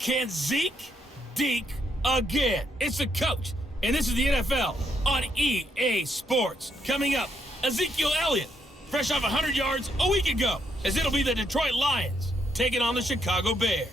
Can Zeke deke again? It's the coach, and this is the NFL on EA Sports. Coming up, Ezekiel Elliott, fresh off 100 yards a week ago, as it'll be the Detroit Lions taking on the Chicago Bears.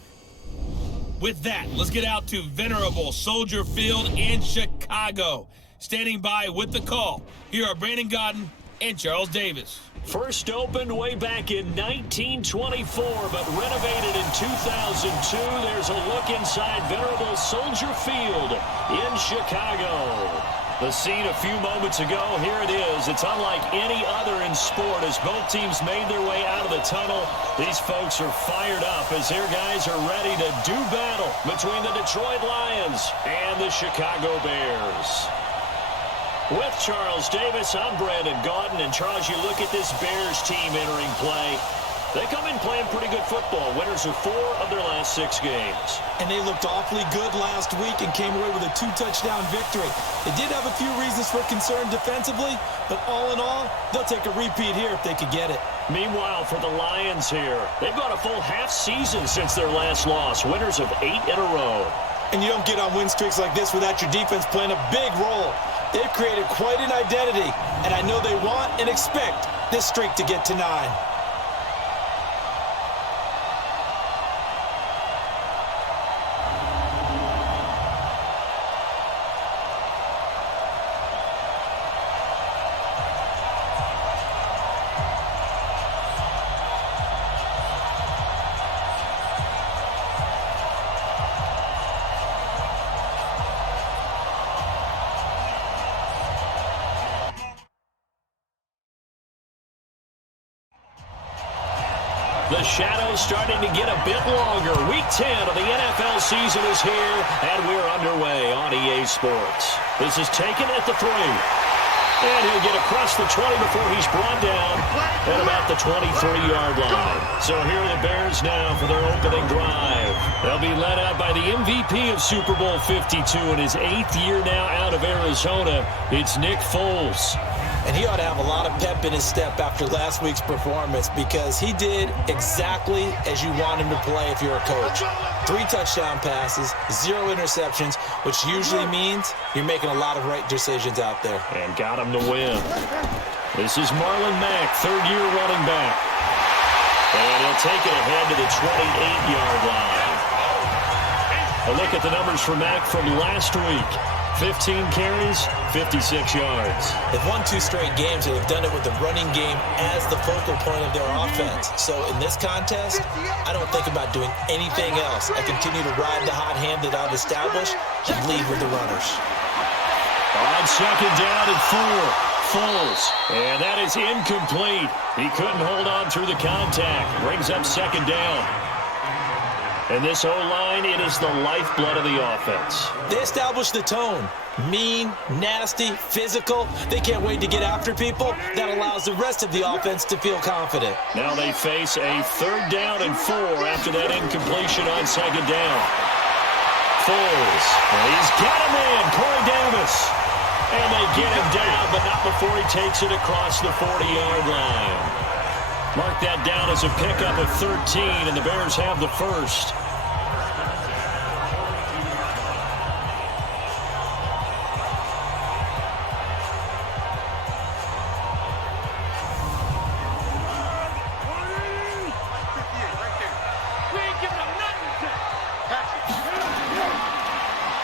With that, let's get out to venerable Soldier Field in Chicago. Standing by with the call, here are Brandon Godden and Charles Davis. First opened way back in 1924, but renovated in 2002. There's a look inside venerable Soldier Field in Chicago. The scene a few moments ago, here it is. It's unlike any other in sport as both teams made their way out of the tunnel. These folks are fired up as their guys are ready to do battle between the Detroit Lions and the Chicago Bears. With Charles Davis, I'm Brandon Godden. And Charles, you look at this Bears team entering play. They come in playing pretty good football. Winners of 4 of their last 6 games. And they looked awfully good last week and came away with a 2-touchdown victory. They did have a few reasons for concern defensively, but all in all, they'll take a repeat here if they could get it. Meanwhile, for the Lions here, they've got a full half season since their last loss. Winners of 8 in a row. And you don't get on win streaks like this without your defense playing a big role. They've created quite an identity, and I know they want and expect this streak to get to 9. The shadow's starting to get a bit longer. Week 10 of the NFL season is here, and we're underway on EA Sports. This is taken at the 3. And he'll get across the 20 before he's brought down at about the 23-yard line. So here are the Bears now for their opening drive. They'll be led out by the MVP of Super Bowl 52 in his 8th year now out of Arizona. It's Nick Foles. And he ought to have a lot of pep in his step after last week's performance because he did exactly as you want him to play if you're a coach. 3 touchdown passes, 0 interceptions, which usually means you're making a lot of right decisions out there. And got him to win. This is Marlon Mack, 3rd-year running back. And he'll take it ahead to the 28-yard line. A look at the numbers for Mack from last week. 15 carries, 56 yards. They've won 2 straight games, and they've done it with the running game as the focal point of their offense. So in this contest, I don't think about doing anything else. I continue to ride the hot hand that I've established and lead with the runners. On 2nd down and 4, Foles. And that is incomplete. He couldn't hold on through the contact. Brings up 2nd down. And this O-line, it is the lifeblood of the offense. They establish the tone. Mean, nasty, physical. They can't wait to get after people. That allows the rest of the offense to feel confident. Now they face a 3rd down and 4 after that incompletion on 2nd down. Foles. He's got him in. Corey Davis. And they get him down, but not before he takes it across the 40-yard line. Mark that down as a pickup of 13, and the Bears have the first.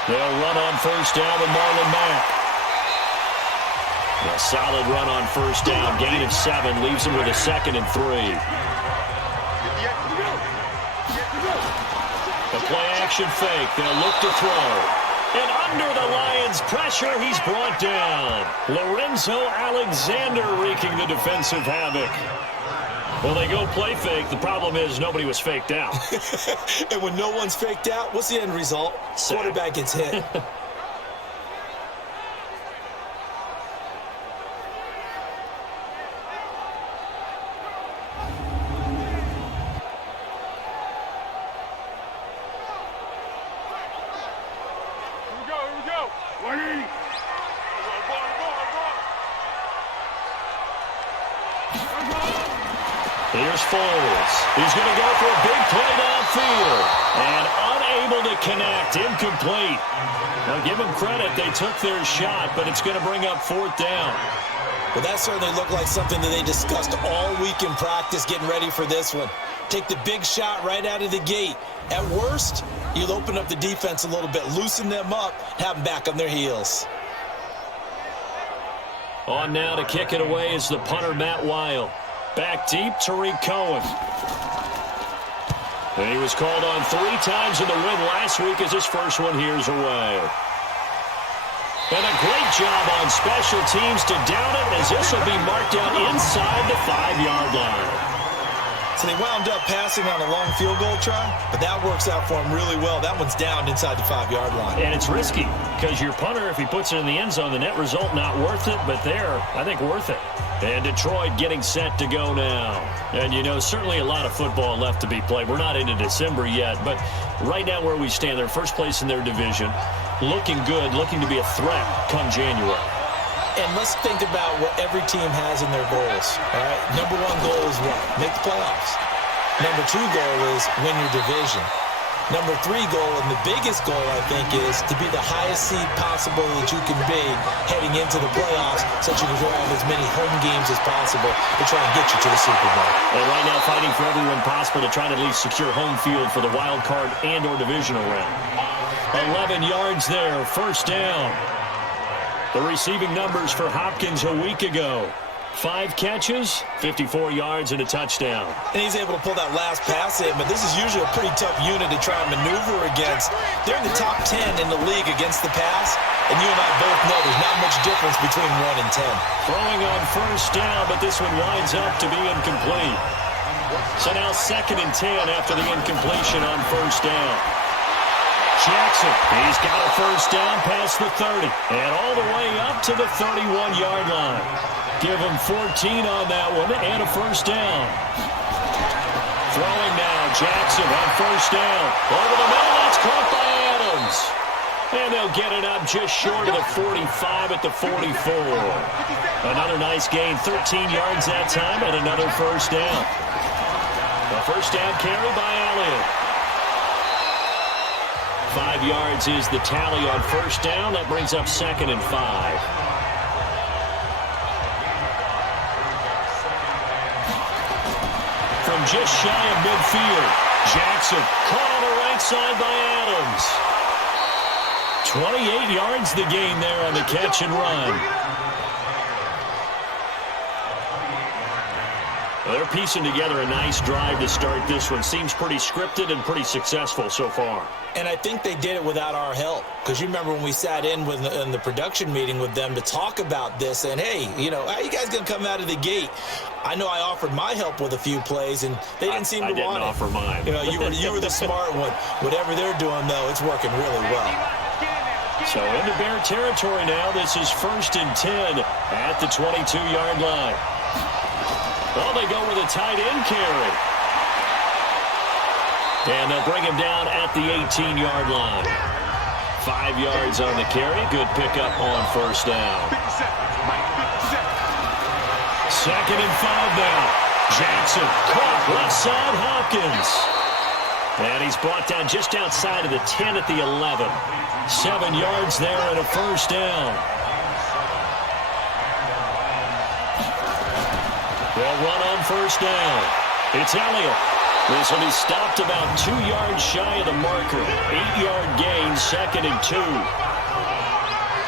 They'll run on 1st down with Marlon Mack. A solid run on 1st down, gain of 7, leaves him with a 2nd and 3. The play-action fake, they'll look to throw. And under the Lions' pressure, he's brought down. Lorenzo Alexander wreaking the defensive havoc. Well, they go play fake. The problem is nobody was faked out. And when no one's faked out, what's the end result? Quarterback gets hit. Here's Foles. He's going to go for a big play downfield. And Able to connect. Incomplete. Now, give them credit. They took their shot, but it's going to bring up 4th down. Well, that certainly looked like something that they discussed all week in practice getting ready for this one. Take the big shot right out of the gate. At worst, you'll open up the defense a little bit, loosen them up, have them back on their heels. On now to kick it away is the punter, Matt Weil. Back deep, Tariq Cohen. And he was called on 3 times in the win last week as his first one here's away. And a great job on special teams to down it as this will be marked down inside the 5-yard line. So they wound up passing on a long field goal try, but that works out for them really well. That one's down inside the 5-yard line. And it's risky because your punter, if he puts it in the end zone, the net result not worth it, but there, I think worth it. And Detroit getting set to go now. And, you know, certainly a lot of football left to be played. We're not into December yet, but right now where we stand, they're first place in their division, looking good, looking to be a threat come January. And let's think about what every team has in their goals, all right? Number 1 goal is what? Make the playoffs. Number 2 goal is win your division. Number 3 goal, and the biggest goal, I think, is to be the highest seed possible that you can be heading into the playoffs so that you can go have as many home games as possible to try and get you to the Super Bowl. And right now fighting for everyone possible to try to at least secure home field for the wild card and or divisional round. 11 yards there, 1st down. The receiving numbers for Hopkins a week ago. 5 catches, 54 yards, and a touchdown. And he's able to pull that last pass in, but this is usually a pretty tough unit to try and maneuver against. They're in the top 10 in the league against the pass, and you and I both know there's not much difference between 1 and 10. Throwing on 1st down, but this one winds up to be incomplete. So now 2nd and 10 after the incompletion on 1st down. Jackson, he's got a 1st down past the 30, and all the way up to the 31-yard line. Give him 14 on that one, and a 1st down. Throwing now, Jackson on 1st down. Over the middle, that's caught by Adams. And they'll get it up just short of the 45 at the 44. Another nice gain, 13 yards that time, and another 1st down. A 1st down carry by Elliott. 5 yards is the tally on 1st down. That brings up 2nd and 5. From just shy of midfield, Jackson caught on the right side by Adams. 28 yards the gain there on the catch and run. Well, they're piecing together a nice drive to start this one. Seems pretty scripted and pretty successful so far. And I think they did it without our help. Because you remember when we sat in the production meeting with them to talk about this, and hey, you know, how are you guys going to come out of the gate? I know I offered my help with a few plays, and they didn't seem to want it. I didn't offer mine. You know, you were the smart one. Whatever they're doing, though, it's working really well. So into Bear territory now. This is 1st and 10 at the 22-yard line. Well, they go with a tight end carry. And they'll bring him down at the 18-yard line. 5 yards on the carry. Good pickup on 1st down. 2nd and 5 now. Jackson caught left side Hopkins. And he's brought down just outside of the 10 at the 11. 7 yards there and a 1st down. They'll run on 1st down. It's Elliott. This will be stopped about 2 yards shy of the marker. 8-yard gain, 2nd and 2.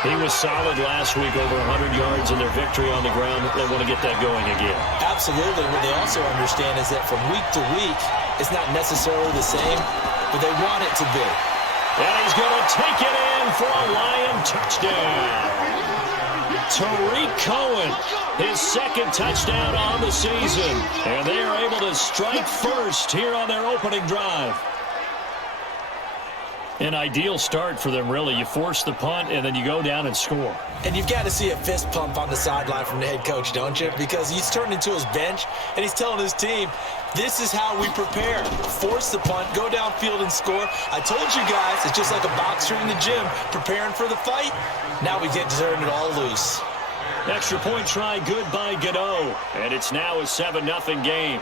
He was solid last week, over 100 yards in their victory on the ground. They want to get that going again. Absolutely. What they also understand is that from week to week, it's not necessarily the same, but they want it to be. And he's going to take it in for a Lion touchdown. Tariq Cohen, his 2nd touchdown on the season. And they are able to strike first here on their opening drive. An ideal start for them, really. You force the punt, and then you go down and score. And you've got to see a fist pump on the sideline from the head coach, don't you? Because he's turned into his bench, and he's telling his team, this is how we prepare. Force the punt, go downfield and score. I told you guys, it's just like a boxer in the gym preparing for the fight. Now we get to turn it all loose. Extra point try, good by Gano. And it's now a 7-0 game.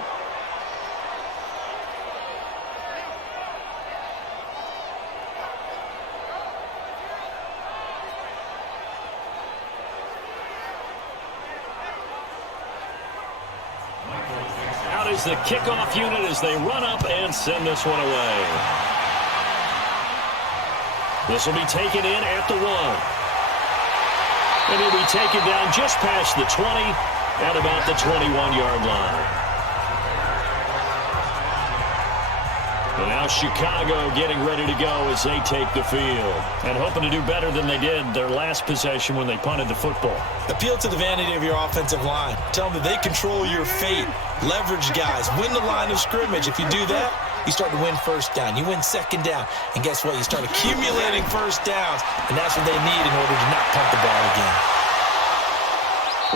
is the kickoff unit as they run up and send this one away. This will be taken in at the 1. And he'll be taken down just past the 20 at about the 21-yard line. And now Chicago getting ready to go as they take the field. And hoping to do better than they did their last possession when they punted the football. Appeal to the vanity of your offensive line. Tell them that they control your fate. Leverage guys. Win the line of scrimmage. If you do that, you start to win first down. You win second down. And guess what? You start accumulating first downs. And that's what they need in order to not punt the ball again.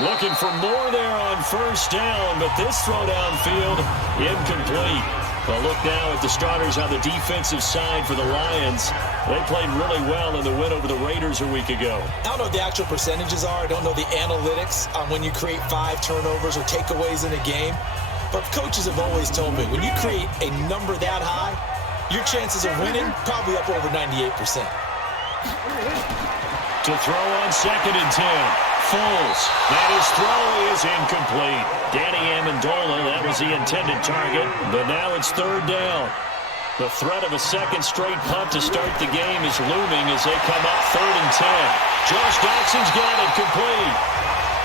Looking for more there on first down, but this throw downfield incomplete. Well, look now at the starters on the defensive side for the Lions. They played really well in the win over the Raiders a week ago. I don't know what the actual percentages are. I don't know the analytics on when you create 5 turnovers or takeaways in a game. But coaches have always told me, when you create a number that high, your chances of winning probably up over 98%. To throw on 2nd and 10. Foles. That his throw is incomplete. Danny Amendola, that was the intended target, but now it's 3rd down. The threat of a second straight punt to start the game is looming as they come up 3rd and 10. Josh Doxson's got it complete.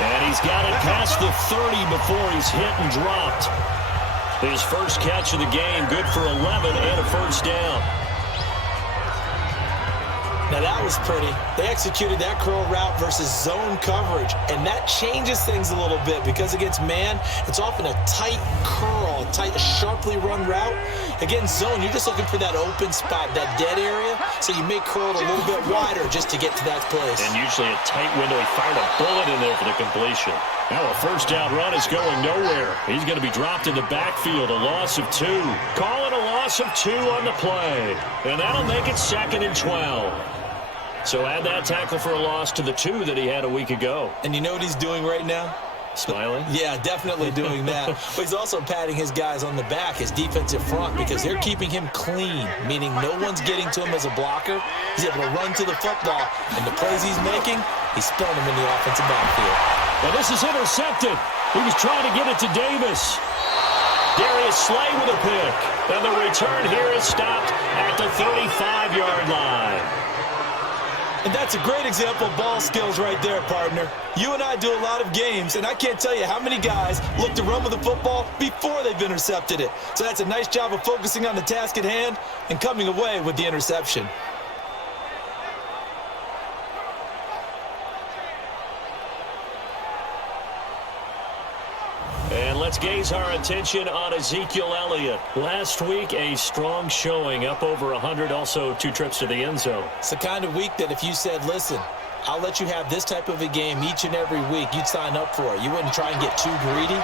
And he's got it past the 30 before he's hit and dropped. His first catch of the game, good for 11 and a first down. Now that was pretty. They executed that curl route versus zone coverage, and that changes things a little bit because against man, it's often a tight curl, a sharply run route. Against zone, you're just looking for that open spot, that dead area, so you may curl it a little bit wider just to get to that place. And usually a tight window. He fired a bullet in there for the completion. Now a first down run is going nowhere. He's going to be dropped in the backfield, a loss of 2. Call it a loss of 2 on the play, and that'll make it 2nd and 12. So add that tackle for a loss to the 2 that he had a week ago. And you know what he's doing right now? Smiling? Yeah, definitely doing that. But he's also patting his guys on the back, his defensive front, because they're keeping him clean, meaning no one's getting to him as a blocker. He's able to run to the football, and the plays he's making, he's spelling them in the offensive backfield. Well, this is intercepted. He was trying to get it to Davis. Darius Slay with a pick. And the return here is stopped at the 35-yard line. And that's a great example of ball skills right there, partner. You and I do a lot of games, and I can't tell you how many guys look to run with the football before they've intercepted it. So that's a nice job of focusing on the task at hand and coming away with the interception. And let's gaze our attention on Ezekiel Elliott. Last week, a strong showing, up over 100, also 2 trips to the end zone. It's the kind of week that if you said, listen, I'll let you have this type of a game each and every week, you'd sign up for it. You wouldn't try and get too greedy.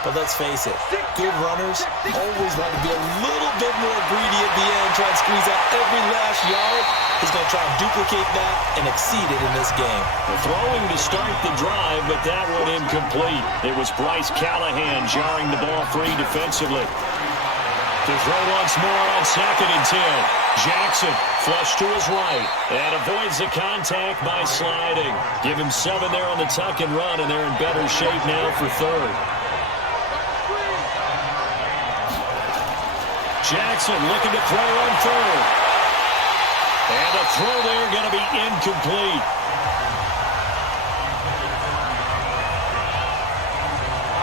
But let's face it, good runners always want to be a little bit more greedy at the end, try and squeeze out every last yard. He's going to try and duplicate that and exceed it in this game. Throwing to start the drive, but that one incomplete. It was Bryce Callahan jarring the ball free defensively. To throw once more on 2nd and 10. Jackson flush to his right and avoids the contact by sliding. Give him 7 there on the tuck and run, and they're in better shape now for 3rd. Jackson looking to throw on 3rd. And the throw there going to be incomplete.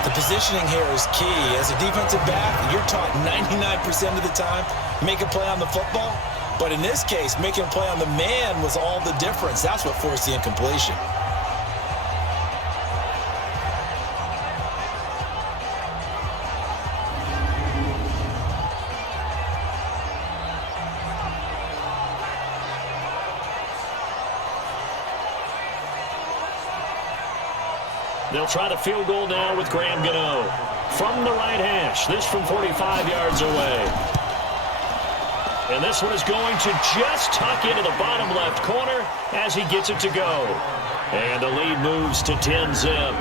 The positioning here is key. As a defensive back, you're taught 99% of the time, make a play on the football. But in this case, making a play on the man was all the difference. That's what forced the incompletion. They'll try the field goal now with Graham Gano. From the right hash, this from 45 yards away. And this one is going to just tuck into the bottom left corner as he gets it to go. And the lead moves to 10-zip.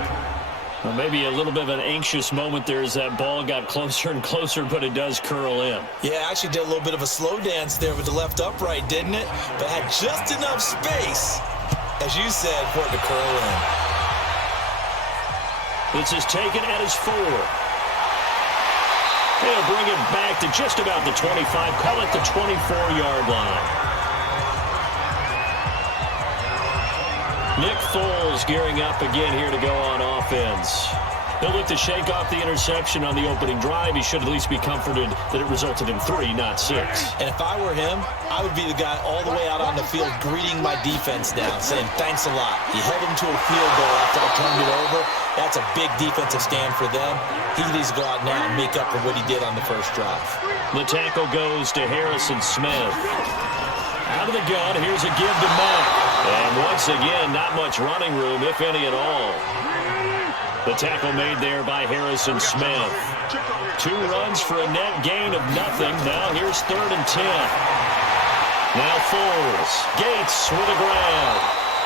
Well, maybe a little bit of an anxious moment there as that ball got closer and closer, but it does curl in. Yeah, actually did a little bit of a slow dance there with the left upright, didn't it? But had just enough space, as you said, for it to curl in. This is taken at his 4. They'll bring it back to just about the 25, call it the 24-yard line. Nick Foles gearing up again here to go on offense. He'll look to shake off the interception on the opening drive. He should at least be comforted that it resulted in 3, not 6. And if I were him, I would be the guy all the way out on the field greeting my defense now, saying thanks a lot. You held him to a field goal after I turned it over. That's a big defensive stand for them. He needs to go out now and make up for what he did on the first drive. The tackle goes to Harrison Smith. Out of the gun, here's a give to Mack. And once again, not much running room, if any at all. The tackle made there by Harrison Smith. 2 runs for a net gain of nothing. Now here's 3rd and 10. Now Foles. Gates with a grab.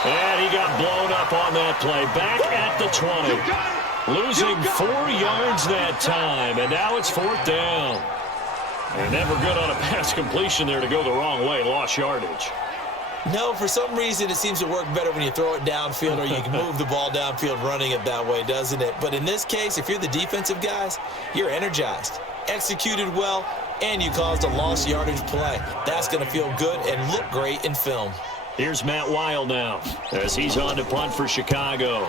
And he got blown up on that play. Back at the 20. Losing 4 yards that time. And now it's 4th down. And never good on a pass completion there to go the wrong way. Lost yardage. No, for some reason it seems to work better when you throw it downfield or you can move the ball downfield running it that way, doesn't it? But in this case, if you're the defensive guys, you're energized, executed well, and you caused a lost yardage play. That's going to feel good and look great in film. Here's Matt Weil now as he's on to punt for Chicago.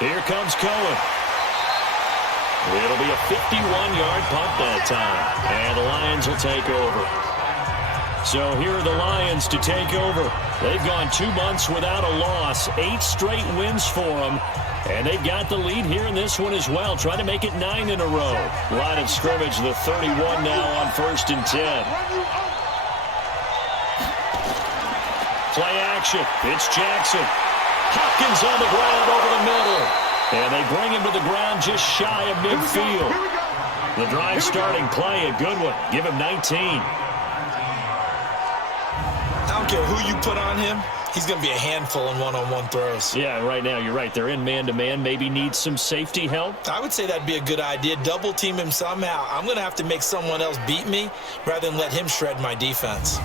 Here comes Cohen. It'll be a 51-yard punt that time, and the Lions will take over. So here are the Lions to take over. They've gone 2 months without a loss, 8 straight wins for them, and they've got the lead here in this one as well, trying to make it 9 in a row. Line of scrimmage, the 31 now on 1st and 10. Play action. It's Jackson. Hopkins on the ground over the middle. And they bring him to the ground just shy of midfield. The drive starting play, a good one. Give him 19. I don't care who you put on him. He's going to be a handful in one-on-one throws. Yeah, right now you're right. They're in man-to-man. Maybe needs some safety help. I would say that'd be a good idea. Double team him somehow. I'm going to have to make someone else beat me rather than let him shred my defense.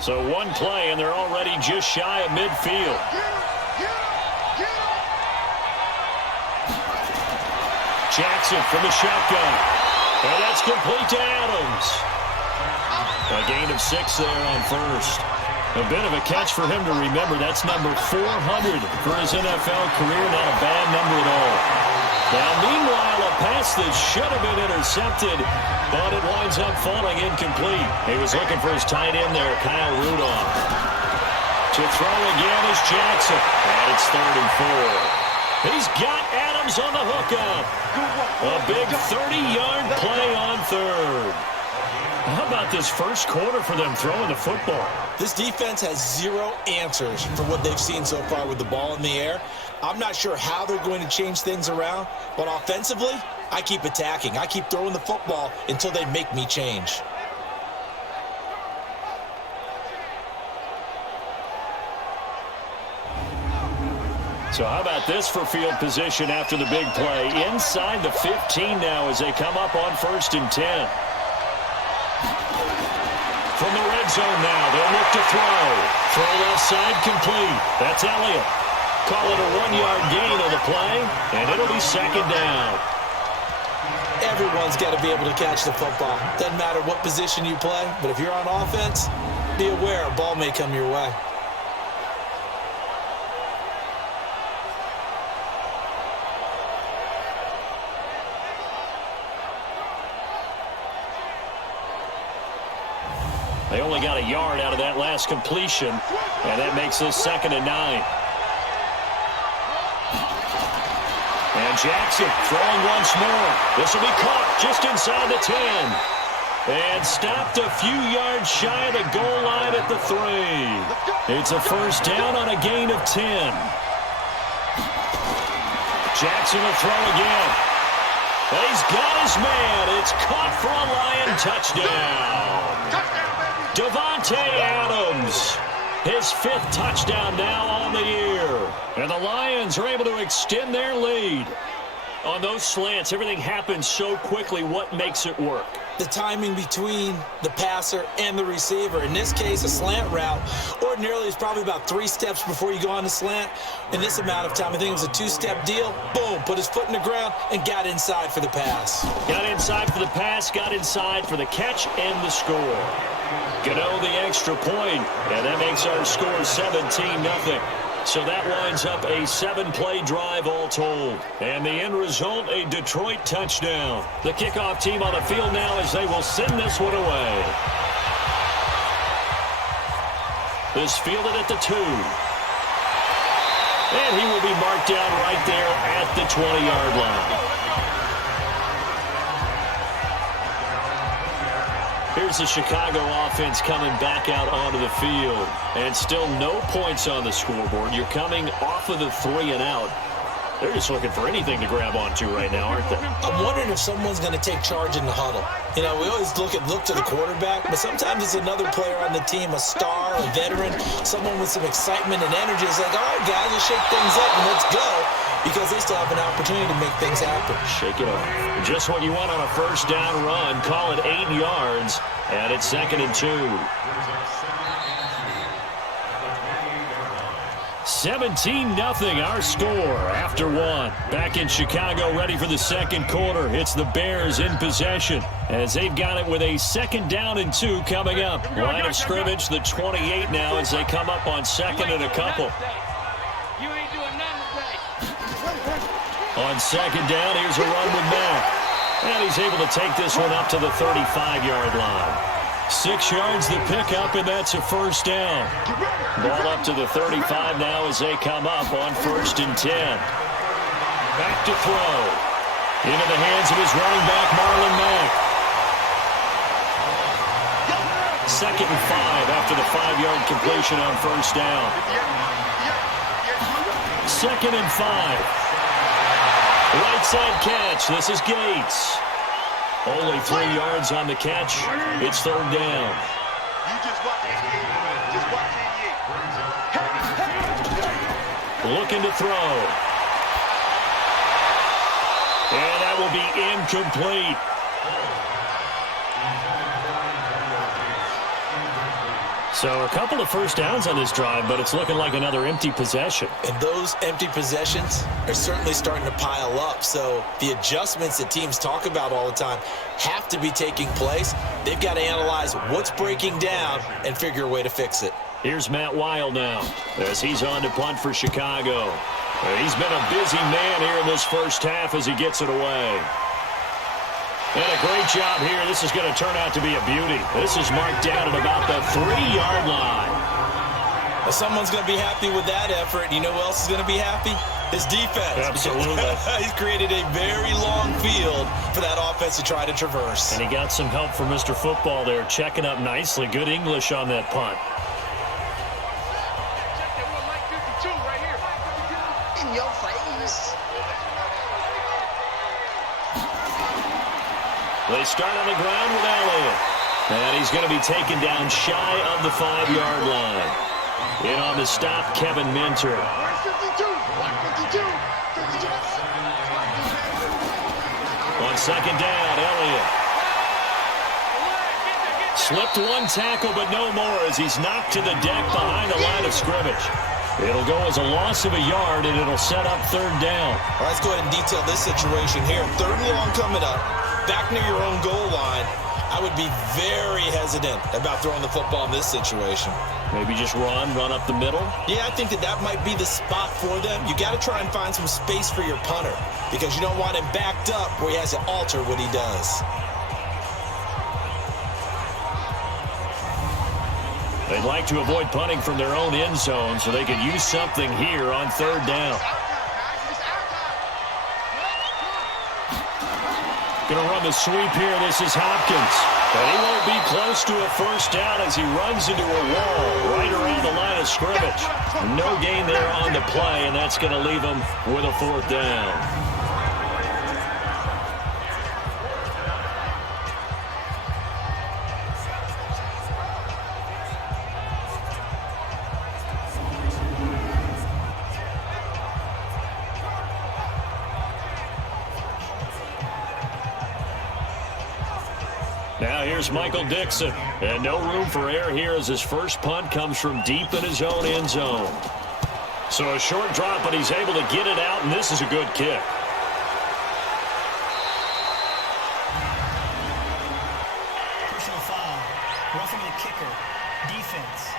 So one play, and they're already just shy of midfield. Jackson from the shotgun. And that's complete to Adams. A gain of 6 there on 1st. A bit of a catch for him to remember. That's number 400 for his NFL career. Not a bad number at all. Now, meanwhile, a pass that should have been intercepted, but it winds up falling incomplete. He was looking for his tight end there, Kyle Rudolph. To throw again is Jackson. And it's 3rd and 4. He's got Adams on the hookup. A big 30-yard play on 3rd. How about this first quarter for them throwing the football? This defense has 0 answers for what they've seen so far with the ball in the air. I'm not sure how they're going to change things around, but offensively, I keep attacking. I keep throwing the football until they make me change. So how about this for field position after the big play? Inside the 15 now as they come up on 1st and 10. From the red zone now, they'll look to throw. Throw left side complete. That's Elliott. Call it a 1-yard gain on the play, and it'll be 2nd down. Everyone's got to be able to catch the football. Doesn't matter what position you play, but if you're on offense, be aware a ball may come your way. They only got a yard out of that last completion, and that makes this 2nd and 9. And Jackson throwing once more. This will be caught just inside the 10. And stopped a few yards shy of the goal line at the 3. It's a 1st down on a gain of 10. Jackson will throw again. He's got his man. It's caught for a Lion touchdown. Davante Adams, his 5th touchdown now on the year. And the Lions are able to extend their lead. On those slants, everything happens so quickly. What makes it work? The timing between the passer and the receiver. In this case, a slant route ordinarily is probably about 3 steps before you go on the slant. In this amount of time, I think it was a 2-step deal. Boom, put his foot in the ground and got inside for the pass. Got inside for the pass, got inside for the catch and the score. Gano the extra point, and that makes our score 17-0. So that winds up a 7-play drive all told. And the end result, a Detroit touchdown. The kickoff team on the field now as they will send this one away. This fielded at the 2. And he will be marked down right there at the 20-yard line. Here's the Chicago offense coming back out onto the field. And still no points on the scoreboard. You're coming off of the 3 and out. They're just looking for anything to grab onto right now, aren't they? I'm wondering if someone's going to take charge in the huddle. You know, we always look to the quarterback, but sometimes it's another player on the team, a star, a veteran, someone with some excitement and energy. It's like, all right, guys, let's shake things up and let's go, because they still have an opportunity to make things happen. Shake it off. Just what you want on a first down run. Call it 8 yards, and it's 2nd and 2. 17-0 our score after 1. Back in Chicago, ready for the second quarter. It's the Bears in possession as they've got it with a 2nd down and 2 coming up. Line of scrimmage, the 28 now as they come up on 2nd and a couple. On 2nd down, here's a run with Mack. And he's able to take this one up to the 35-yard line. 6 yards the pickup, and that's a first down. Ball up to the 35 now as they come up on 1st and 10. Back to throw. Into the hands of his running back, Marlon Mack. 2nd and 5 after the 5-yard completion on first down. 2nd and 5. Right side catch. This is Gates. Only 3 yards on the catch. It's 3rd down. Looking to throw. And that will be incomplete. So a couple of first downs on this drive, but it's looking like another empty possession. And those empty possessions are certainly starting to pile up. So the adjustments that teams talk about all the time have to be taking place. They've got to analyze what's breaking down and figure a way to fix it. Here's Matt Weil now as he's on to punt for Chicago. He's been a busy man here in this first half as he gets it away. And a great job here. This is going to turn out to be a beauty. This is marked down at about the 3-yard line. Well, someone's going to be happy with that effort. You know who else is going to be happy? His defense. Absolutely. He's created a very long field for that offense to try to traverse. And he got some help from Mr. Football there, checking up nicely. Good English on that punt. In your face. They start on the ground with Elliott. And he's going to be taken down shy of the 5-yard line. In on the stop, Kevin Minter. On 2nd down, Elliott. Slipped one tackle, but no more as he's knocked to the deck behind the line of scrimmage. It'll go as a loss of a yard, and it'll set up 3rd down. All right, let's go ahead and detail this situation here. 3rd and long coming up. Back near your own goal line, I would be very hesitant about throwing the football in this situation. Maybe just run up the middle? Yeah, I think that might be the spot for them. You got to try and find some space for your punter because you don't want him backed up where he has to alter what he does. They'd like to avoid punting from their own end zone so they could use something here on 3rd down. Going to run the sweep here. This is Hopkins. But he won't be close to a first down as he runs into a wall right around the line of scrimmage. No gain there on the play, and that's going to leave him with a 4th down. Now here's Michael Dixon. And no room for error here as his first punt comes from deep in his own end zone. So a short drop, but he's able to get it out, and this is a good kick. Personal foul. Roughing the kicker. Defense.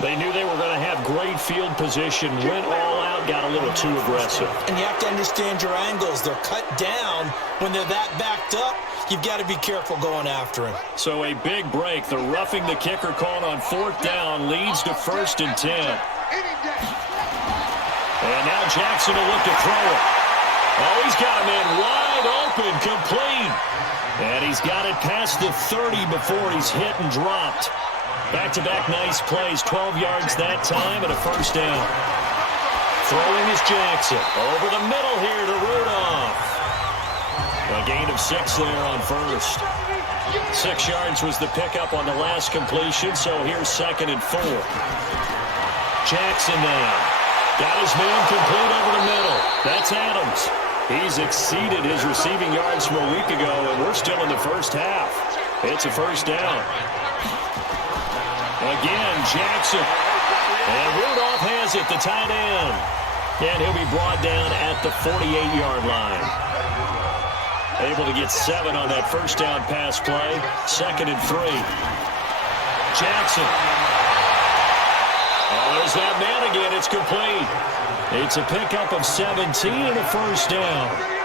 They knew they were going to have great field position, went all out, got a little too aggressive. And you have to understand your angles. They're cut down. When they're that backed up, you've got to be careful going after him. So a big break. The roughing the kicker called on 4th down leads to 1st and 10. And now Jackson will look to throw it. Oh, he's got him in wide open, complete. And he's got it past the 30 before he's hit and dropped. Back-to-back nice plays, 12 yards that time and a 1st down. Throwing is Jackson. Over the middle here to Rudolph. A gain of 6 there on 1st. 6 yards was the pickup on the last completion, so here's 2nd and 4. Jackson now. Got his man complete over the middle. That's Adams. He's exceeded his receiving yards from a week ago, and we're still in the first half. It's a 1st down. Again, Jackson. And Rudolph has it, the tight end. And he'll be brought down at the 48-yard line. Able to get 7 on that 1st down pass play. 2nd and 3. Jackson. Oh, there's that man again. It's complete. It's a pickup of 17 and a 1st down.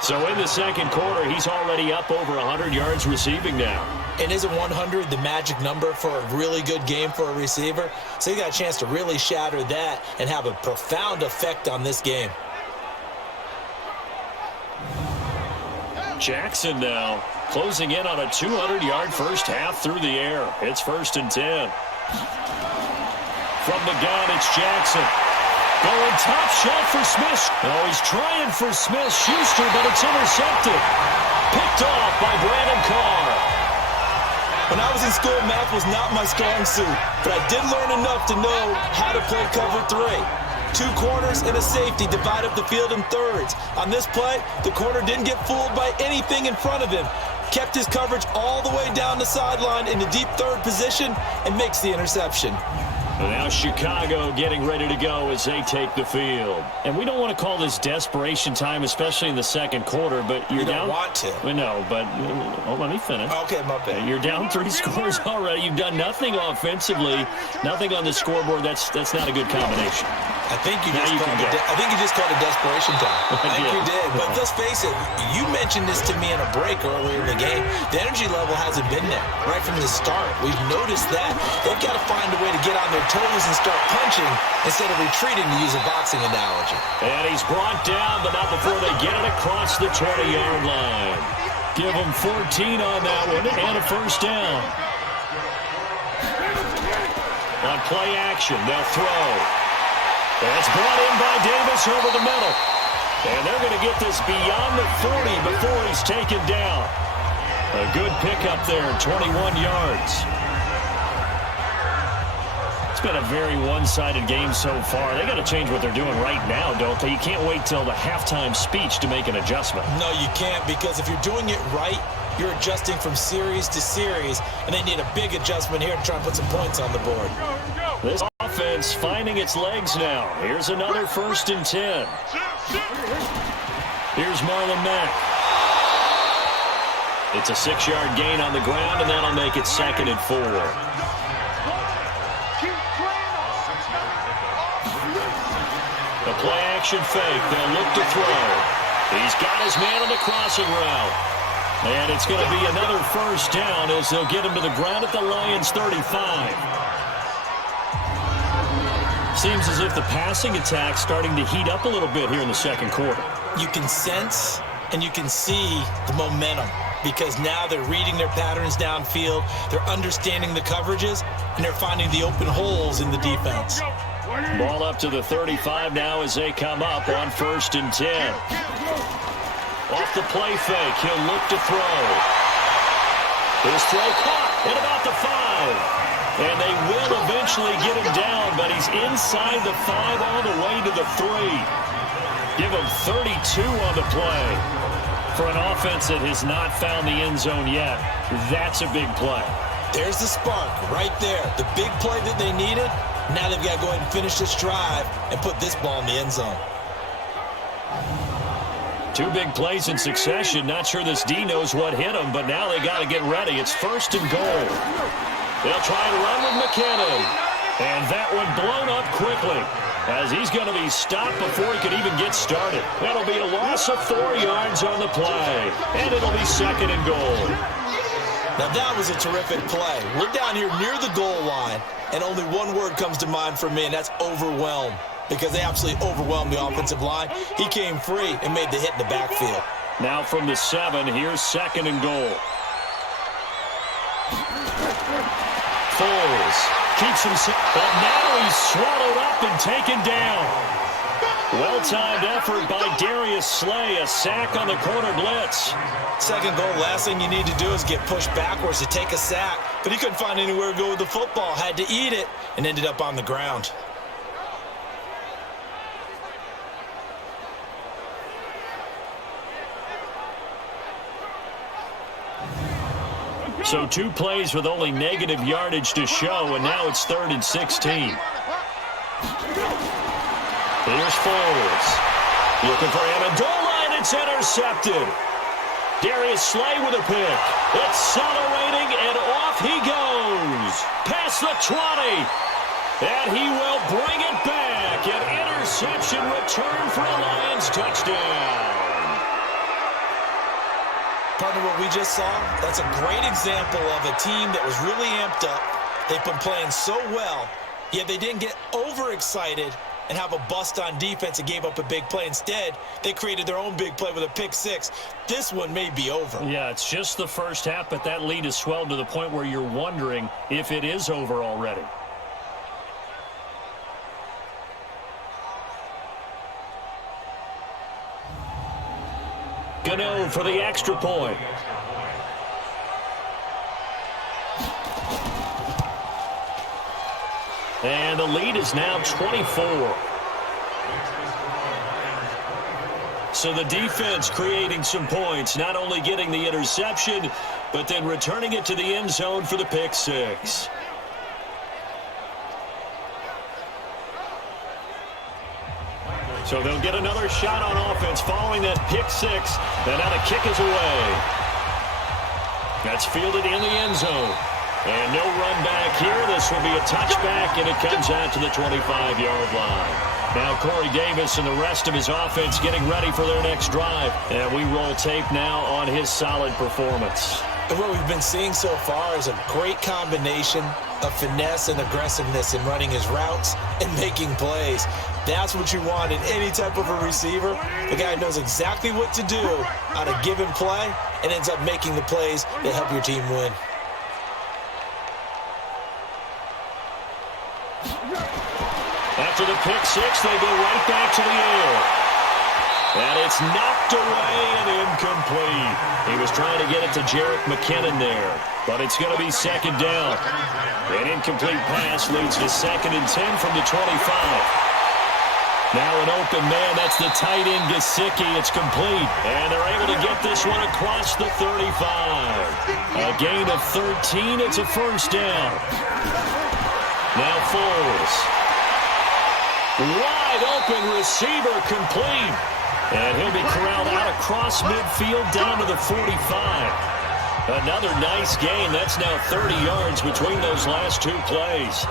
So in the second quarter, he's already up over 100 yards receiving now. And isn't 100 the magic number for a really good game for a receiver? So he got a chance to really shatter that and have a profound effect on this game. Jackson now closing in on a 200-yard first half through the air. It's 1st and 10. From the gun, it's Jackson. Going top shelf for Smith. Oh, he's trying for Smith-Schuster, but it's intercepted. Picked off by Brandon Carr. When I was in school, math was not my strong suit, but I did learn enough to know how to play cover 3. 2 corners and a safety divide up the field in thirds. On this play, the corner didn't get fooled by anything in front of him. Kept his coverage all the way down the sideline in the deep third position and makes the interception. And now Chicago getting ready to go as they take the field. And we don't want to call this desperation time, especially in the second quarter, but you're down. You don't want to. Well, no, but let me finish. Okay, my bad. You're down 3 scores already. You've done nothing offensively, nothing on the scoreboard. That's not a good combination. I think you just called it desperation time. I think you did. But let's face it, you mentioned this to me in a break earlier in the game. The energy level hasn't been there right from the start. We've noticed that. They've got to find a way to get on their toes and start punching instead of retreating, to use a boxing analogy. And he's brought down, but not before they get it across the 20-yard line. Give him 14 on that one and a 1st down. On play action, they'll throw. That's brought in by Davis over the middle. And they're going to get this beyond the 40 before he's taken down. A good pickup there, 21 yards. It's been a very one-sided game so far. They got to change what they're doing right now, don't they? You can't wait till the halftime speech to make an adjustment. No, you can't, because if you're doing it right, you're adjusting from series to series, and they need a big adjustment here to try and put some points on the board. This offense finding its legs now. Here's another 1st and 10. Here's Marlon Mack. It's a 6-yard gain on the ground, and that'll make it 2nd and 4. The play-action fake. They'll look to throw. He's got his man on the crossing route. And it's going to be another 1st down as they'll get him to the ground at the Lions' 35. Seems as if the passing attack's starting to heat up a little bit here in the second quarter. You can sense and you can see the momentum, because now they're reading their patterns downfield, they're understanding the coverages, and they're finding the open holes in the defense. Ball up to the 35 now as they come up on 1st and 10. Off the play fake, he'll look to throw. His throw caught at about the 5. And they will eventually get him down, but he's inside the 5 all the way to the 3. Give him 32 on the play. For an offense that has not found the end zone yet, that's a big play. There's the spark right there. The big play that they needed. Now they've got to go ahead and finish this drive and put this ball in the end zone. Two big plays in succession. Not sure this D knows what hit him, but now they got to get ready. It's 1st and goal. They'll try and run with McKinnon. And that one blown up quickly, as he's going to be stopped before he can even get started. That'll be a loss of 4 yards on the play, and it'll be 2nd and goal. Now that was a terrific play. We're down here near the goal line, and only one word comes to mind for me, and that's overwhelmed, because they absolutely overwhelmed the offensive line. He came free and made the hit in the backfield. Now from the 7, here's 2nd and goal. Foles keeps him, but now he's swallowed up and taken down. Well-timed effort by Darius Slay, a sack on the corner blitz. 2nd goal, last thing you need to do is get pushed backwards to take a sack, but he couldn't find anywhere to go with the football, had to eat it, and ended up on the ground. So 2 plays with only negative yardage to show, and now it's 3rd and 16. Here's Foles. Looking for Amendola, and it's intercepted. Darius Slay with a pick. Accelerating, and off he goes. Past the 20. And he will bring it back. An interception return for a Lions touchdown. Partner, what we just saw, that's a great example of a team that was really amped up. They've been playing so well, yet they didn't get overexcited and have a bust on defense and gave up a big play. Instead, they created their own big play with a pick 6. This one may be over. Yeah, it's just the first half, but that lead has swelled to the point where you're wondering if it is over already. Gano for the extra point. And the lead is now 24. So the defense creating some points, not only getting the interception, but then returning it to the end zone for the pick 6. So they'll get another shot on offense following that pick 6. And now the kick is away. That's fielded in the end zone. And no run back here. This will be a touchback, and it comes out to the 25-yard line. Now Corey Davis and the rest of his offense getting ready for their next drive. And we roll tape now on his solid performance. And what we've been seeing so far is a great combination of finesse and aggressiveness in running his routes and making plays. That's what you want in any type of a receiver. The guy knows exactly what to do on a given play and ends up making the plays that help your team win. After the pick 6, they go right back to the air. And it's knocked away and incomplete. He was trying to get it to Jerick McKinnon there, but it's going to be 2nd down. An incomplete pass leads to 2nd and 10 from the 25. Now an open man, that's the tight end Gesicki. It's complete, and they're able to get this one across the 35. A gain of 13, it's a 1st down. Now Foles. Wide open receiver complete. And he'll be corralled out across midfield down to the 45. Another nice gain. That's now 30 yards between those last 2 plays.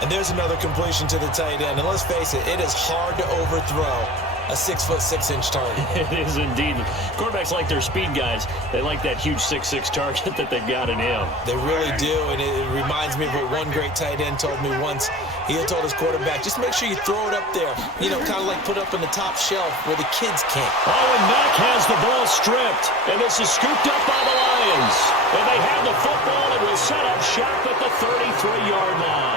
And there's another completion to the tight end. And let's face it, it is hard to overthrow a 6'6" target. It is indeed. Quarterbacks like their speed guys. They like that huge 6'6" target that they've got in him. They really do, and it reminds me of what one great tight end told me once. He had told his quarterback, just make sure you throw it up there. You know, kind of like put up in the top shelf where the kids can't. Oh, and Mack has the ball stripped. And this is scooped up by the Lions. And they have the football and will set up shop at the 33-yard line.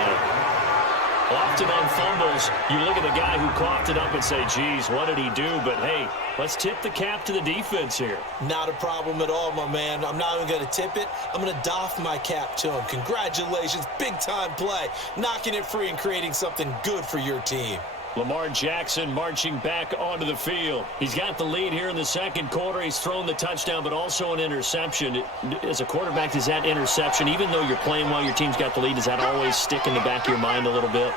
Often on fumbles, you look at the guy who coughed it up and say, geez, what did he do? But, hey, let's tip the cap to the defense here. Not a problem at all, my man. I'm not even going to tip it. I'm going to doff my cap to him. Congratulations, big-time play. Knocking it free and creating something good for your team. Lamar Jackson marching back onto the field. He's got the lead here in the second quarter. He's thrown the touchdown, but also an interception. As a quarterback, does that interception, even though you're playing while your team's got the lead, does that always stick in the back of your mind a little bit?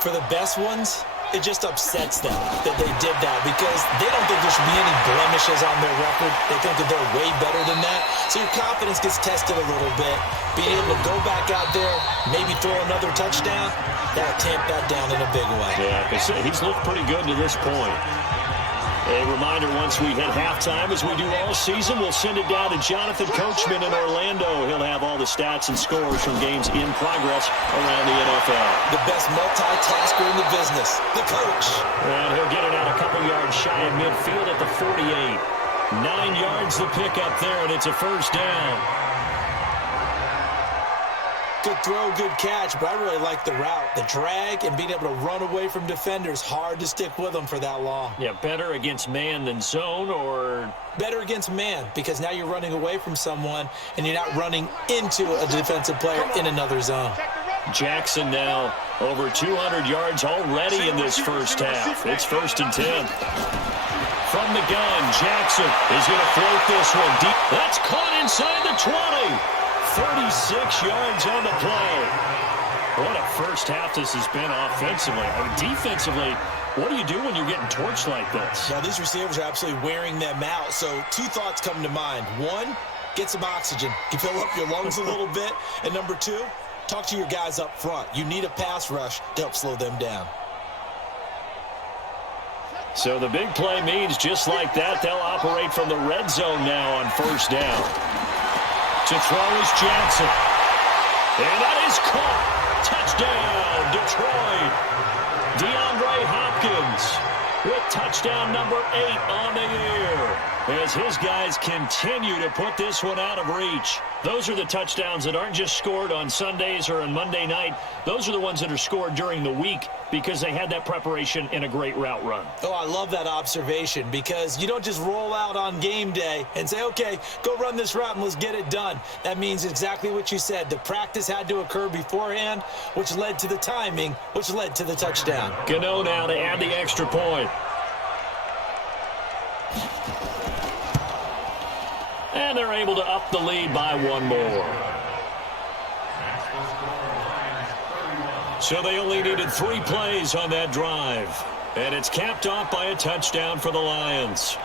For the best ones, it just upsets them that they did that because they don't think there should be any blemishes on their record. They think that they're way better than that. So your confidence gets tested a little bit. Being able to go back out there, maybe throw another touchdown, that'll tamp that down in a big way. Yeah, because he's looked pretty good to this point. A reminder, once we hit halftime, as we do all season, we'll send it down to Jonathan Coachman in Orlando. He'll have all the stats and scores from games in progress around the NFL. The best multitasker in the business, the coach. And he'll get it out a couple yards shy of midfield at the 48. 9 yards the pickup there, and it's a first down. Good throw, good catch, but I really like the route. The drag and being able to run away from defenders, hard to stick with them for that long. Yeah, better against man than zone, or? Better against man, because now you're running away from someone and you're not running into a defensive player in another zone. Jackson now over 200 yards already in this first half. It's 1st and 10. From the gun, Jackson is going to float this one deep. That's caught inside the 20. 36 yards on the play. What a first half this has been offensively. I mean, defensively, what do you do when you're getting torched like this? Now, these receivers are absolutely wearing them out. So 2 thoughts come to mind. 1, get some oxygen. You fill up your lungs a little bit. And number 2, talk to your guys up front. You need a pass rush to help slow them down. So the big play means just like that, they'll operate from the red zone now on first down. To throw is Jackson. And that is caught. Touchdown, Detroit. DeAndre Hopkins with touchdown number 8 on the year, as his guys continue to put this one out of reach. Those are the touchdowns that aren't just scored on Sundays or on Monday night. Those are the ones that are scored during the week because they had that preparation in a great route run. Oh, I love that observation, because you don't just roll out on game day and say, okay, go run this route and let's get it done. That means exactly what you said. The practice had to occur beforehand, which led to the timing, which led to the touchdown. Gano now to add the extra point. And they're able to up the lead by 1 more. So they only needed 3 plays on that drive. And it's capped off by a touchdown for the Lions.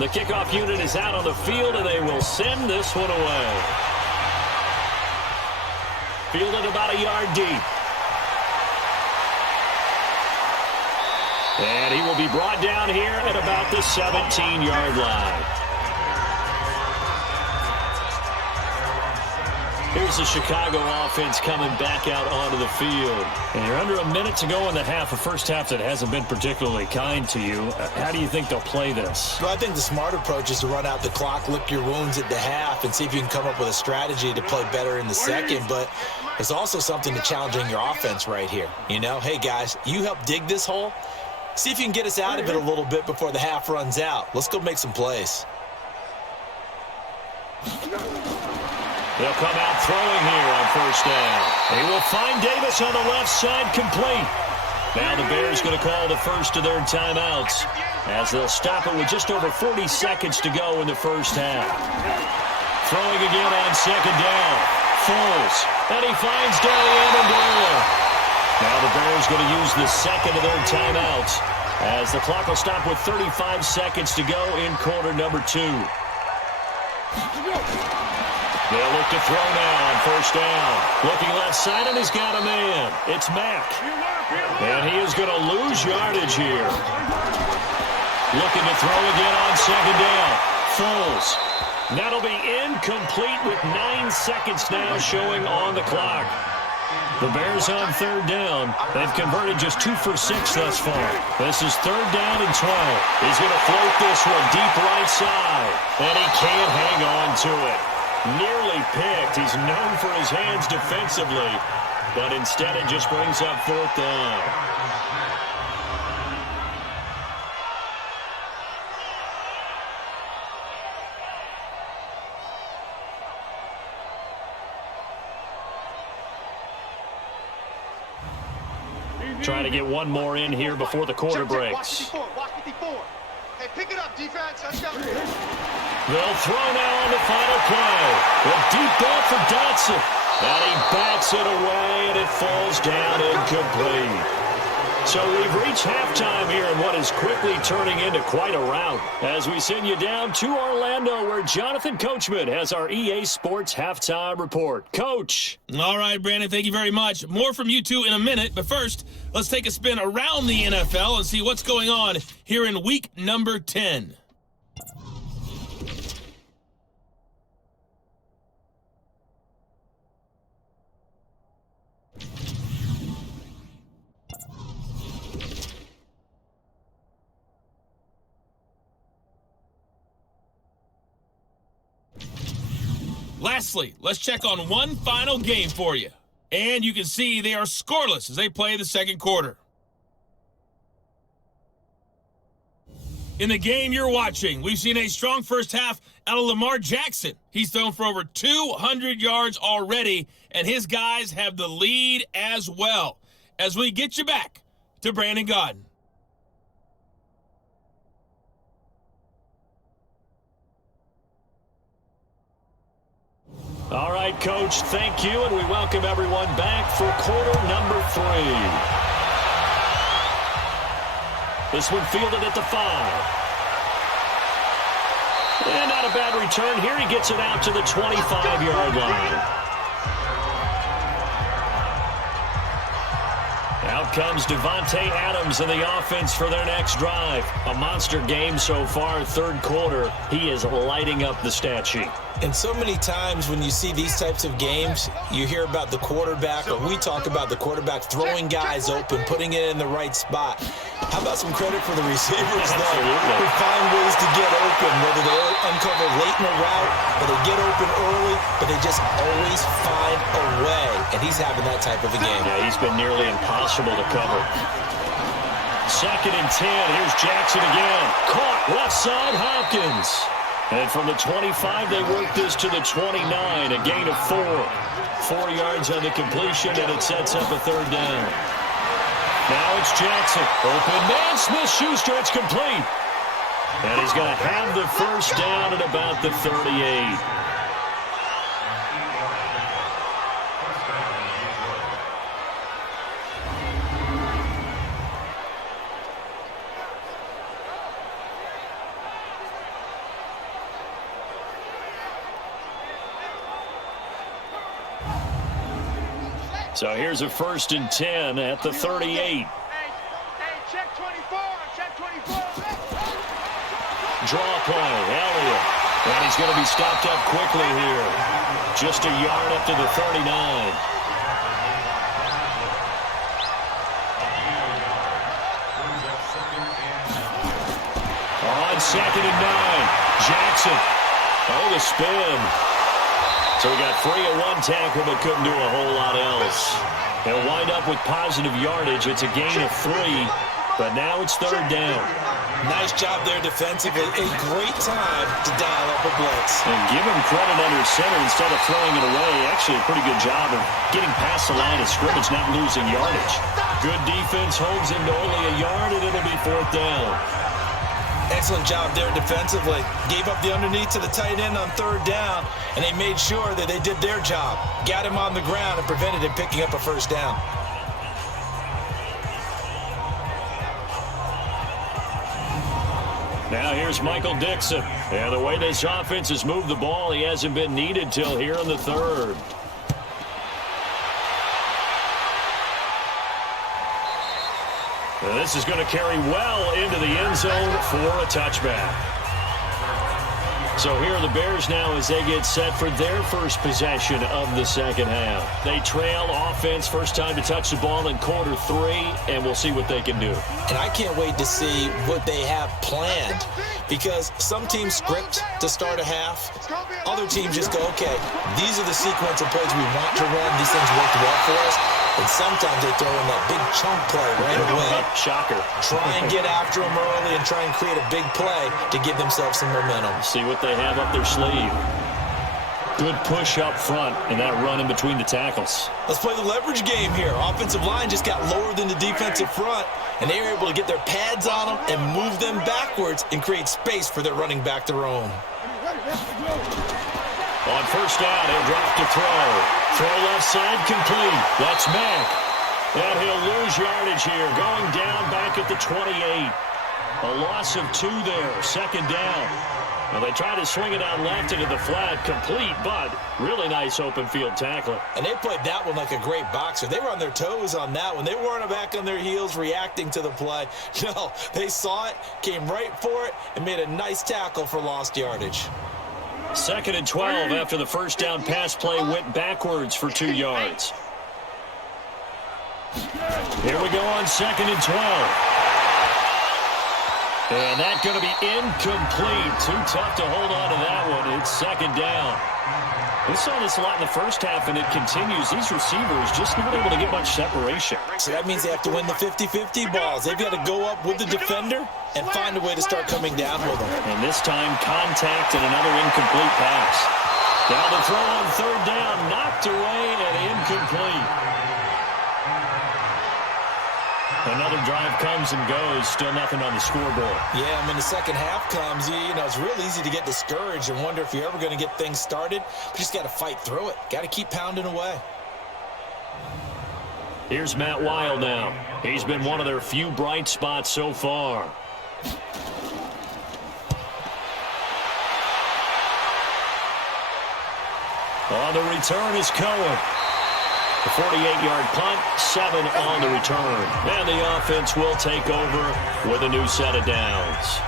The kickoff unit is out on the field, and they will send this one away. Fielded about a yard deep. And he will be brought down here at about the 17-yard line. Here's the Chicago offense coming back out onto the field. And you're under a minute to go in the half, a first half that hasn't been particularly kind to you. How do you think they'll play this? Well, I think the smart approach is to run out the clock, lick your wounds at the half, and see if you can come up with a strategy to play better in the second. But there's also something to challenging your offense right here. You know, hey, guys, you help dig this hole. See if you can get us out of it a little bit before the half runs out. Let's go make some plays. They'll come out throwing here on first down. They will find Davis on the left side, complete. Now the Bears going to call the first of their timeouts, as they'll stop it with just over 40 seconds to go in the first half. Throwing again on second down. Foles. And he finds Danny Amendola. Now the Bears going to use the second of their timeouts, as the clock will stop with 35 seconds to go in quarter number 2. They'll look to throw now on first down. Looking left side, and he's got a man. It's Mack. And he is going to lose yardage here. Looking to throw again on second down. Foles. That'll be incomplete with 9 seconds now showing on the clock. The Bears on third down. They've converted just 2 for 6 thus far. This is third down and 12. He's going to float this one deep right side. And he can't hang on to it. Nearly picked. He's known for his hands defensively, but instead it just brings up fourth down. Trying to get one more in here before the quarter breaks. Watch 54. Hey, pick it up, defense. Let's go. They'll throw now on the final play. A deep ball for Dotson. And he bats it away, and it falls down incomplete. So we've reached halftime here in what is quickly turning into quite a rout as we send you down to Orlando where Jonathan Coachman has our EA Sports Halftime Report. Coach. All right, Brandon, thank you very much. More from you two in a minute, but first, let's take a spin around the NFL and see what's going on here in week number 10. Lastly, let's check on one final game for you. And you can see they are scoreless as they play the second quarter. In the game you're watching, we've seen a strong first half out of Lamar Jackson. He's thrown for over 200 yards already, and his guys have the lead as well. As we get you back to Brandon Gaudin. All right, Coach, thank you, and we welcome everyone back for quarter number 3. This one fielded at the 5. And not a bad return here. He gets it out to the 25-yard line. Out comes Devontae Adams in the offense for their next drive. A monster game so far, third quarter. He is lighting up the stat sheet. And so many times when you see these types of games, you hear about the quarterback, or we talk about the quarterback throwing guys open, putting it in the right spot. How about some credit for the receivers, though, who find ways to get open, whether they uncover late in a route or they get open early, but they just always find a way. And he's having that type of a game. Yeah, he's been nearly impossible to cover. 2nd and 10. Here's Jackson again. Caught left side, Hopkins. And from the 25, they work this to the 29, a gain of 4. 4 yards on the completion, and it sets up a third down. Now it's Jackson. Open man, Smith-Schuster, it's complete. And he's going to have the first down at about the 38. So here's a 1st and 10 at the 38. Hey, check 24. Check 24. Draw play, Elliott. And he's going to be stopped up quickly here. Just a yard up to the 39. On 2nd and 9, Jackson. Oh, the spin. So he got free of one tackle but couldn't do a whole lot else. They'll wind up with positive yardage. It's a gain of 3, but now it's third down. Nice job there defensively. A great time to dial up a blitz. And give him credit under center instead of throwing it away. Actually, a pretty good job of getting past the line of scrimmage, not losing yardage. Good defense holds him to only a yard, and it'll be 4th down. Excellent job there defensively. Gave up the underneath to the tight end on third down, and they made sure that they did their job. Got him on the ground and prevented him picking up a first down. Now here's Michael Dixon. And the way this offense has moved the ball, he hasn't been needed till here in the third. And this is going to carry well into the end zone for a touchback. So here are the Bears now as they get set for their first possession of the second half. They trail offense, first time to touch the ball in quarter 3, and we'll see what they can do. And I can't wait to see what they have planned, because some teams script to start a half. Other teams just go, okay, these are the sequence of plays we want to run. These things worked well for us. And sometimes they throw in that big chunk play right away. Shocker. Try and get after them early and try and create a big play to give themselves some momentum. See what they have up their sleeve. Good push up front and that run in between the tackles. Let's play the leverage game here. Offensive line just got lower than the defensive front, and they were able to get their pads on them and move them backwards and create space for their running back to roam. On first down, he'll drop to throw. Throw left side complete. That's Mack. And he'll lose yardage here, going down back at the 28. A loss of 2 there, second down. Well, they tried to swing it out left into the flat, complete, but really nice open field tackling. And they played that one like a great boxer. They were on their toes on that one. They weren't back on their heels reacting to the play. No, they saw it, came right for it, and made a nice tackle for lost yardage. 2nd and 12 after the first down pass play went backwards for 2 yards. Here we go on 2nd and 12. And that's going to be incomplete. Too tough to hold on to that one. It's 2nd down. We saw this a lot in the first half, and it continues. These receivers just not able to get much separation. So that means they have to win the 50-50 balls. They've got to go up with the defender and find a way to start coming down with them. And this time, contact and another incomplete pass. Down to throw on 3rd down, knocked away and incomplete. Another drive comes and goes, still nothing on the scoreboard. Yeah, and when the second half comes, you know, it's real easy to get discouraged and wonder if you're ever going to get things started. You just got to fight through it. Got to keep pounding away. Here's Matt Weil now. He's been one of their few bright spots so far. On the return is Cohen. A 48-yard punt, 7 on the return. And the offense will take over with a new set of downs.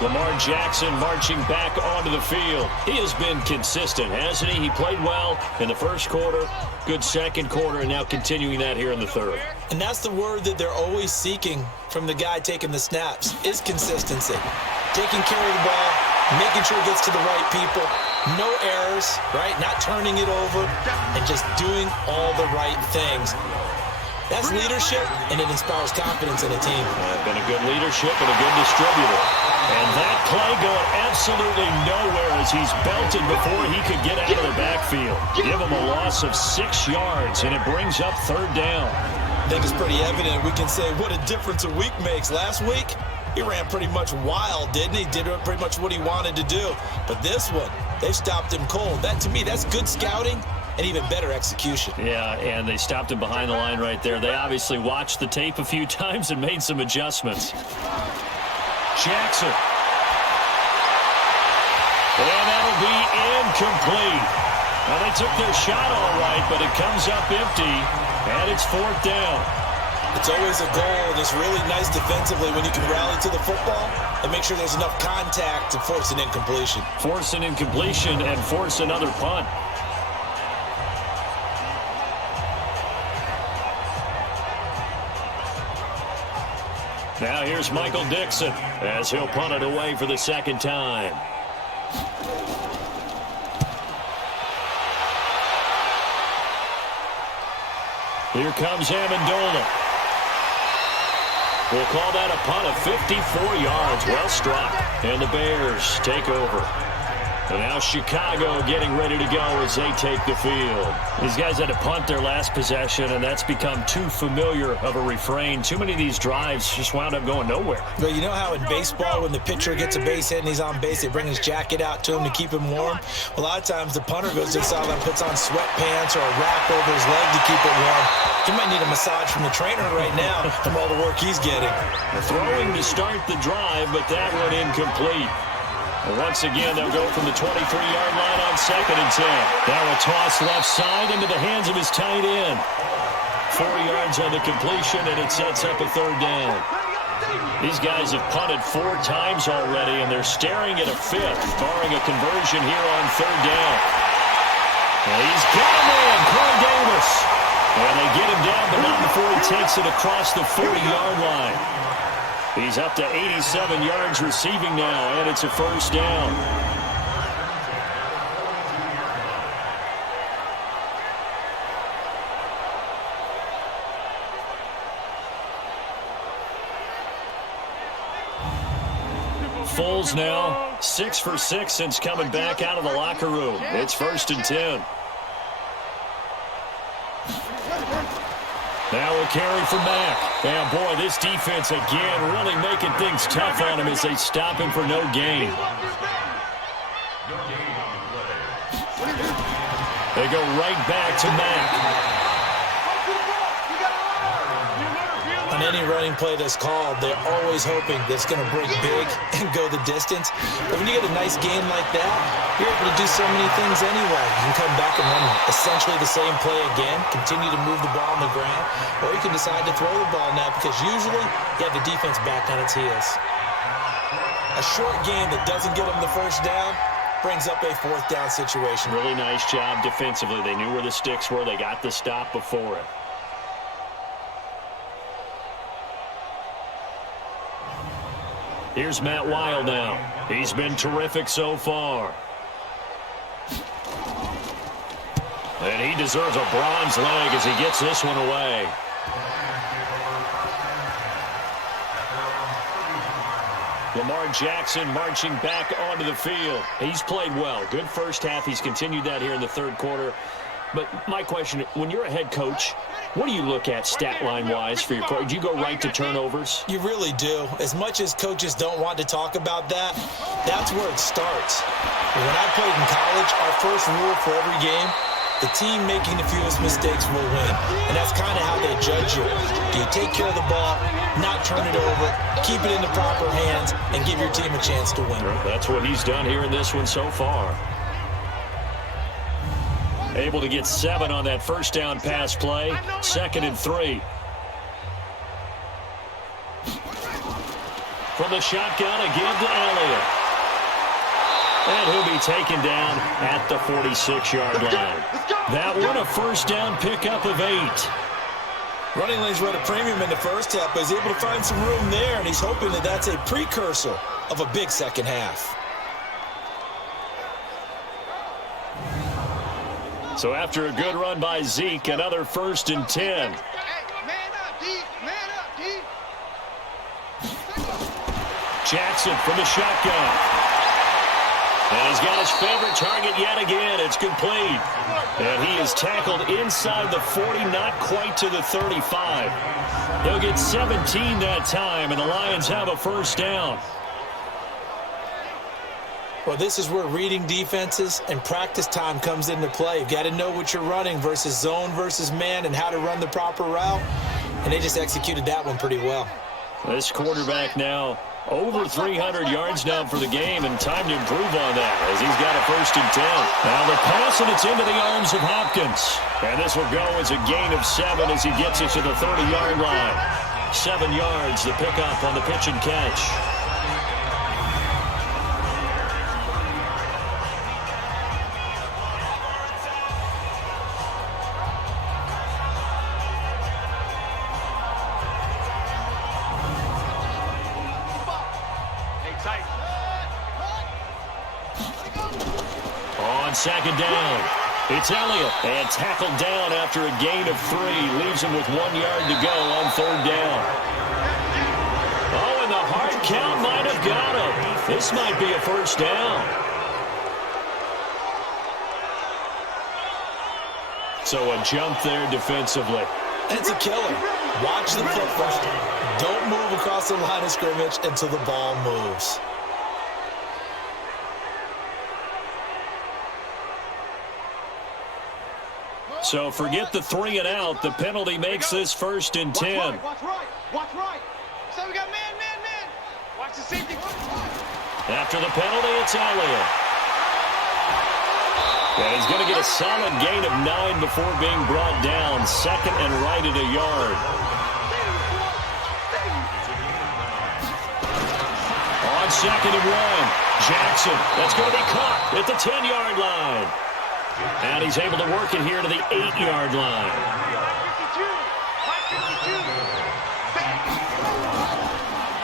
Lamar Jackson marching back onto the field. He has been consistent, hasn't he? He played well in the first quarter, good second quarter, and now continuing that here in the third. And that's the word that they're always seeking from the guy taking the snaps, is consistency. Taking care of the ball, making sure it gets to the right people, no errors, right? Not turning it over, and just doing all the right things. That's leadership, and it inspires confidence in a team. Been a good leadership and a good distributor. And that play going absolutely nowhere as he's belted before he could get out of the backfield. Give him a loss of 6 yards, and it brings up 3rd down. I think it's pretty evident. We can say what a difference a week makes. Last week, he ran pretty much wild, didn't he? Did pretty much what he wanted to do. But this one, they stopped him cold. That, to me, that's good scouting and even better execution. Yeah, and they stopped him behind the line right there. They obviously watched the tape a few times and made some adjustments. Jackson. And that'll be incomplete. Now, they took their shot all right, but it comes up empty, and it's 4th down. It's always a goal, and it's really nice defensively when you can rally to the football and make sure there's enough contact to force an incompletion. Force an incompletion and force another punt. Now here's Michael Dixon as he'll punt it away for the 2nd time. Here comes Amendola. We'll call that a punt of 54 yards. Well struck. And the Bears take over. And now Chicago getting ready to go as they take the field. These guys had to punt their last possession, and that's become too familiar of a refrain. Too many of these drives just wound up going nowhere. But you know how in baseball, when the pitcher gets a base hit and he's on base, they bring his jacket out to him to keep him warm? A lot of times the punter goes to the sideline, puts on sweatpants or a wrap over his leg to keep it warm. He might need a massage from the trainer right now from all the work he's getting. Throwing to start the drive, but that one incomplete. And once again, they'll go from the 23-yard line on 2nd and 10. Now a toss left side into the hands of his tight end. 4 yards on the completion, and it sets up a 3rd down. These guys have punted 4 times already, and they're staring at a 5th, barring a conversion here on 3rd down. And he's got him in, Corey Davis. And they get him down, but not before he takes it across the 40-yard line. He's up to 87 yards receiving now, and it's a 1st down. Foles now, 6 for 6 since coming back out of the locker room. It's 1st and 10. Now a carry for Mack. And boy, this defense again really making things tough on him as they stop him for no gain. They go right back to Mack. On any running play that's called, they're always hoping that it's going to break big and go the distance. But when you get a nice game like that, you're able to do so many things anyway. You can come back and run essentially the same play again, continue to move the ball on the ground, or you can decide to throw the ball now because usually you have the defense back on its heels. A short game that doesn't get them the first down brings up a 4th down situation. Really nice job defensively. They knew where the sticks were. They got the stop before it. Here's Matt Wild now. He's been terrific so far. And he deserves a bronze leg as he gets this one away. Lamar Jackson marching back onto the field. He's played well. Good first half. He's continued that here in the 3rd quarter. But my question, when you're a head coach, what do you look at stat line-wise for your coach? Do you go right to turnovers? You really do. As much as coaches don't want to talk about that, that's where it starts. When I played in college, our first rule for every game, the team making the fewest mistakes will win. And that's kind of how they judge you. Do you take care of the ball, not turn it over, keep it in the proper hands, and give your team a chance to win? That's what he's done here in this one so far. Able to get 7 on that first down pass play. 2nd and 3. From the shotgun, again to Elliott. And he'll be taken down at the 46-yard line. That one, a first down pickup of 8. Running lanes run a premium in the first half, but he's able to find some room there, and he's hoping that that's a precursor of a big second half. So after a good run by Zeke, another 1st and 10. Man up, D. Man up, D. Jackson from the shotgun. And he's got his favorite target yet again. It's complete. And he is tackled inside the 40, not quite to the 35. He'll get 17 that time, and the Lions have a first down. Well, this is where reading defenses and practice time comes into play. You've got to know what you're running versus zone versus man and how to run the proper route. And they just executed that one pretty well. This quarterback now over 300 yards now for the game, and time to improve on that as he's got a 1st and 10. Now the pass, and it's into the arms of Hopkins. And this will go as a gain of 7 as he gets it to the 30-yard line. 7 yards, the pickup on the pitch and catch. Second down. It's Elliott, and tackled down after a gain of 3. Leaves him with 1 yard to go on 3rd down. Oh, and the hard count might have got him. This might be a first down. So a jump there defensively. It's a killer. Watch the football. Don't move across the line of scrimmage until the ball moves. So forget the 3 and out. The penalty makes this 1st and 10. Watch right. Watch right. So we got man. Watch the safety. After the penalty, it's Elliott. And he's going to get a solid gain of 9 before being brought down. 2nd and right at a yard. On 2nd and 1, Jackson. That's going to be caught at the 10-yard line. And he's able to work it here to the 8-yard line.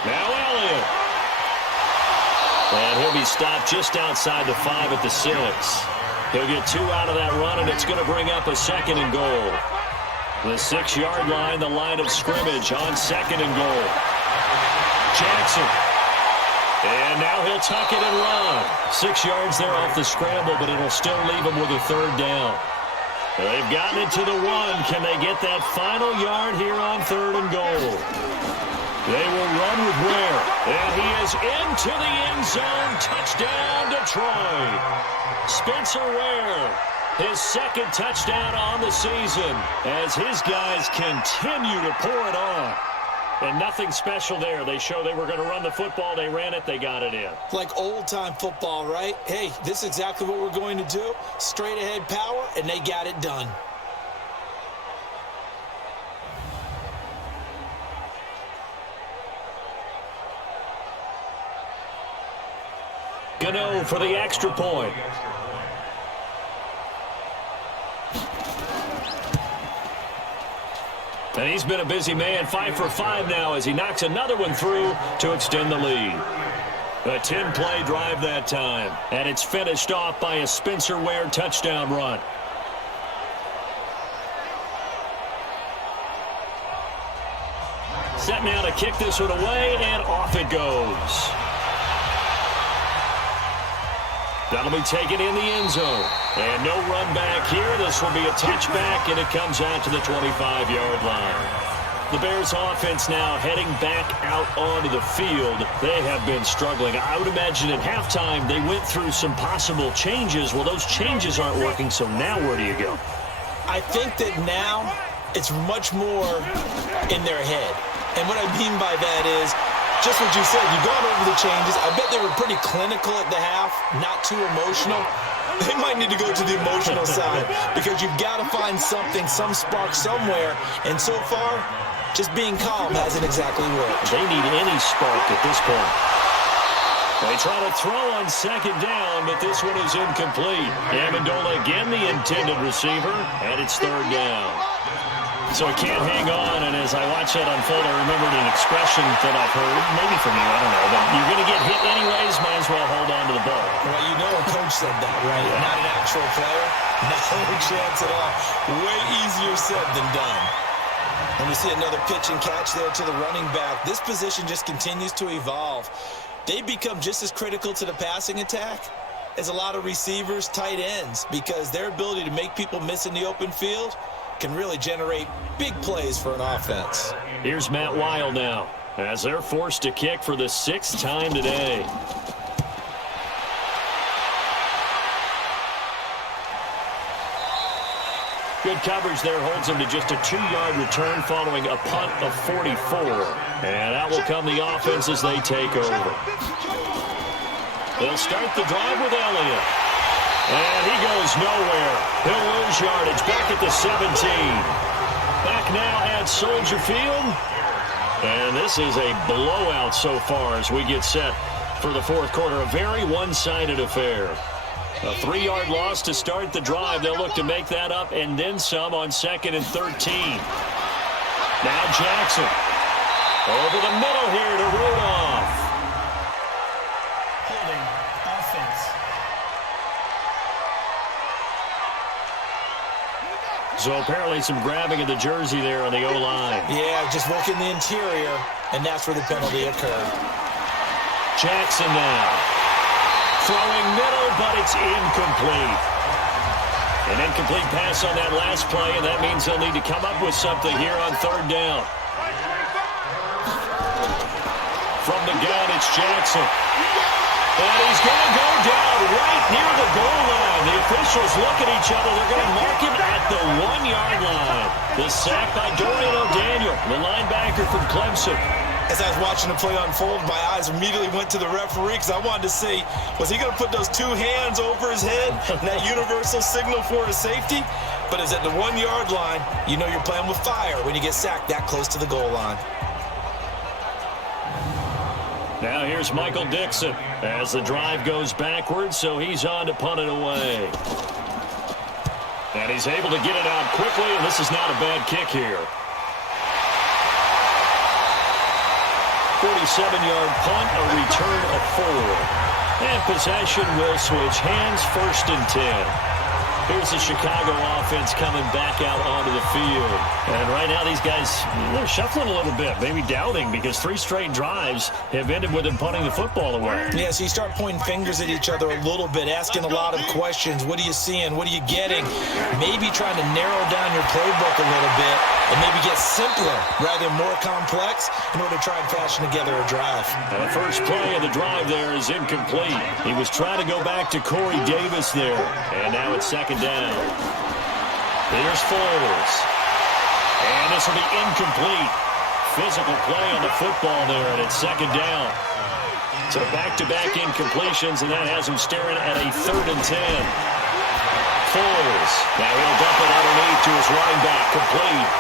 Now Elliott. And he'll be stopped just outside the 5 at the 6. He'll get 2 out of that run, and it's going to bring up a 2nd and goal. The 6-yard line, the line of scrimmage on 2nd and goal. Jackson. And now he'll tuck it and run. 6 yards there off the scramble, but it'll still leave him with a third down. They've gotten it to the 1. Can they get that final yard here on 3rd and goal? They will run with Ware. And he is into the end zone. Touchdown, Detroit. Spencer Ware, his 2nd touchdown on the season as his guys continue to pour it on. And nothing special there. They show they were going to run the football. They ran it. They got it in. Like old-time football, right? Hey, this is exactly what we're going to do. Straight-ahead power, and they got it done. Gano for the extra point. And he's been a busy man, 5 for 5 now as he knocks another one through to extend the lead. A 10-play drive that time, and it's finished off by a Spencer Ware touchdown run. Set now to kick this one away, and off it goes. That'll be taken in the end zone. And no run back here. This will be a touchback, and it comes out to the 25-yard line. The Bears offense now heading back out onto the field. They have been struggling. I would imagine at halftime they went through some possible changes. Well, those changes aren't working, so now where do you go? I think that now it's much more in their head. And what I mean by that is, just what you said, you've gone over the changes. I bet they were pretty clinical at the half, not too emotional. They might need to go to the emotional side because you've got to find something, some spark somewhere. And so far, just being calm hasn't exactly worked. They need any spark at this point. They try to throw on 2nd down, but this one is incomplete. Amendola again, the intended receiver, and it's 3rd down. So he can't hang on, and as I watch that unfold, I remembered an expression that I've heard, maybe from you, I don't know, but you're going to get hit anyways, might as well hold on to the ball. Well, you know a coach said that, right? Yeah. Not an actual player. No chance at all. Way easier said than done. And we see another pitch and catch there to the running back. This position just continues to evolve. They become just as critical to the passing attack as a lot of receivers, tight ends, because their ability to make people miss in the open field can really generate big plays for an offense. Here's Matt Weil now as they're forced to kick for the 6th time today. Good coverage there holds him to just a 2-yard return following a punt of 44. And out will come the offense as they take over. They'll start the drive with Elliott. And he goes nowhere. He'll lose yardage back at the 17. Back now at Soldier Field. And this is a blowout so far as we get set for the 4th quarter. A very one-sided affair. A 3-yard loss to start the drive. They'll look to make that up and then some on 2nd and 13. Now Jackson. Over the middle here to Rudolph. Holding. Offense. So apparently some grabbing of the jersey there on the O-line. Yeah, just working the interior, and that's where the penalty occurred. Jackson now. Throwing middle, but it's incomplete. An incomplete pass on that last play, and that means they'll need to come up with something here on 3rd down. From the gun, it's Jackson. And he's going to go down right near the goal line. The officials look at each other. They're going to mark him at the 1-yard line. The sack by Dorian O'Daniel, the linebacker from Clemson. As I was watching the play unfold, my eyes immediately went to the referee because I wanted to see, was he going to put those 2 hands over his head and that universal signal for a safety? But it's at the 1-yard line. You know you're playing with fire when you get sacked that close to the goal line. Now here's Michael Dixon as the drive goes backwards, so he's on to punt it away. And he's able to get it out quickly, and this is not a bad kick here. 47-yard punt, a return of 4. And possession will switch hands, 1st and 10. Here's the Chicago offense coming back out onto the field. And right now these guys, they're shuffling a little bit, maybe doubting, because 3 straight drives have ended with them punting the football away. Yeah, so you start pointing fingers at each other a little bit, asking a lot of questions. What are you seeing? What are you getting? Maybe trying to narrow down your playbook a little bit and maybe get simpler rather than more complex in order to try and fashion together a drive. And the first play of the drive there is incomplete. He was trying to go back to Corey Davis there. And now it's second down. Here's Foles. And this will be incomplete. Physical play on the football there, and it's second down. So back-to-back incompletions, and that has him staring at a 3rd and 10. Foles. Now he'll dump it underneath to his running back. Complete.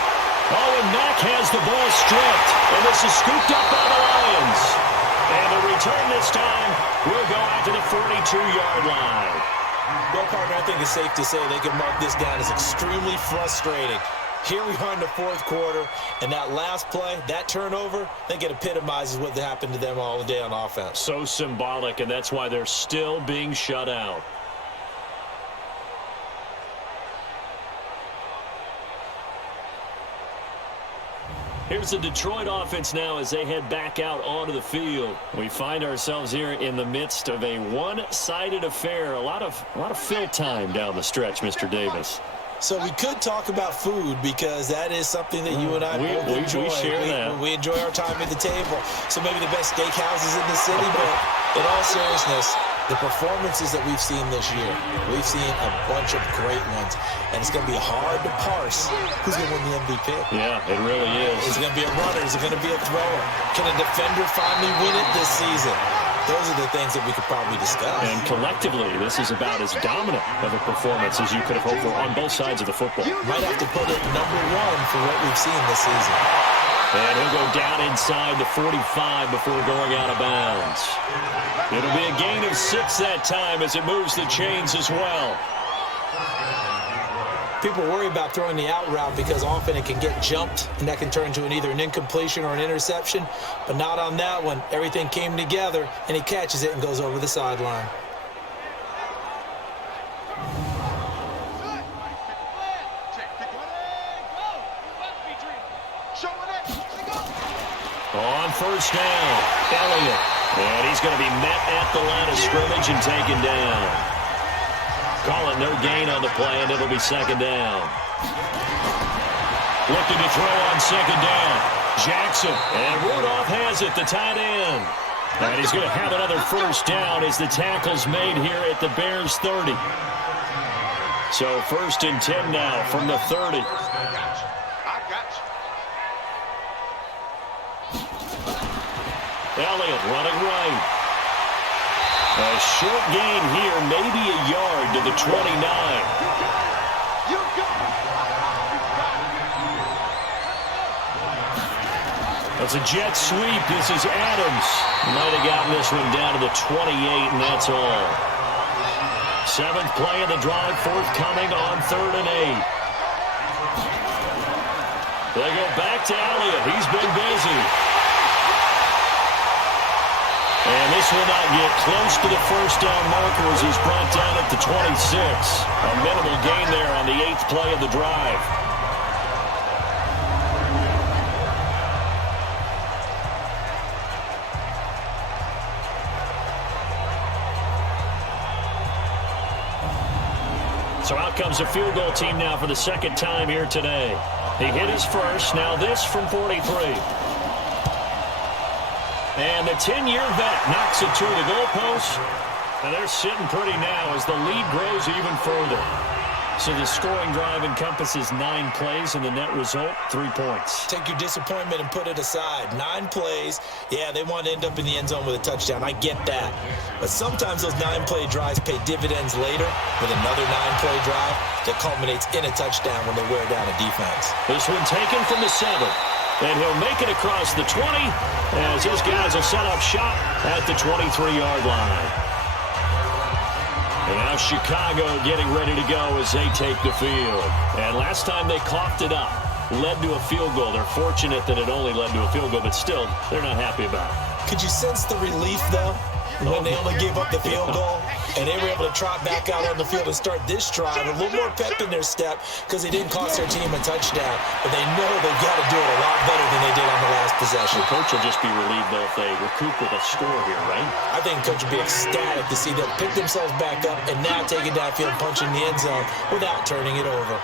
Oh, and Mack has the ball stripped. And this is scooped up by the Lions. And the return this time will go out to the 42-yard line. Well, partner, I think it's safe to say they can mark this down as extremely frustrating. Here we are in the 4th quarter, and that last play, that turnover, I think it epitomizes what happened to them all day on offense. So symbolic, and that's why they're still being shut out. Here's the Detroit offense now as they head back out onto the field. We find ourselves here in the midst of a one-sided affair. A lot of fill time down the stretch, Mr. Davis. So we could talk about food because that is something that you and I both enjoy. We share that. We enjoy our time at the table. So maybe the best steakhouses in the city, but in all seriousness, the performances that we've seen this year, we've seen a bunch of great ones. And it's going to be hard to parse who's going to win the MVP. Yeah, it really is. Is it going to be a runner? Is it going to be a thrower? Can a defender finally win it this season? Those are the things that we could probably discuss. And collectively, this is about as dominant of a performance as you could have hoped for on both sides of the football. Might have to put it #1 for what we've seen this season. And he'll go down inside the 45 before going out of bounds. It'll be a gain of 6 that time as it moves the chains as well. People worry about throwing the out route because often it can get jumped, and that can turn into either an incompletion or an interception. But not on that one. Everything came together, and he catches it and goes over the sideline. On first down, Elliott. And he's going to be met at the line of scrimmage and taken down. Call it no gain on the play, and it'll be second down. Looking to throw on second down. Jackson. And Rudolph has it, the tight end. And he's going to have another first down as the tackle's made here at the Bears 30. So 1st and 10 now from the 30. Elliott running right. A short gain here, maybe a yard to the 29. That's a jet sweep. This is Adams. Might have gotten this one down to the 28, and that's all. 7th play of the drive, forthcoming on 3rd and 8. They go back to Elliott. He's been busy. And this will not get close to the first down marker as he's brought down at the 26. A minimal gain there on the 8th play of the drive. So out comes a field goal team now for the 2nd time here today. He hit his first, now this from 43. And the 10-year vet knocks it to the goalpost. And they're sitting pretty now as the lead grows even further. So the scoring drive encompasses 9 plays, and the net result, 3 points. Take your disappointment and put it aside. 9 plays. Yeah, they want to end up in the end zone with a touchdown. I get that. But sometimes those 9-play drives pay dividends later with another 9-play drive that culminates in a touchdown when they wear down a defense. This one taken from the 7. And he'll make it across the 20 as his guys will set up shop at the 23-yard line. And now Chicago getting ready to go as they take the field. And last time they coughed it up, led to a field goal. They're fortunate that it only led to a field goal, but still, they're not happy about it. Could you sense the relief, though? when they only gave up the field goal, and they were able to trot back out on the field and start this drive. A little more pep in their step because they didn't cost their team a touchdown, but they know they've got to do it a lot better than they did on the last possession. The coach will just be relieved, though, if they recoup with a score here, right? I think the coach would be ecstatic to see them pick themselves back up and now take it downfield and punch in the end zone without turning it over.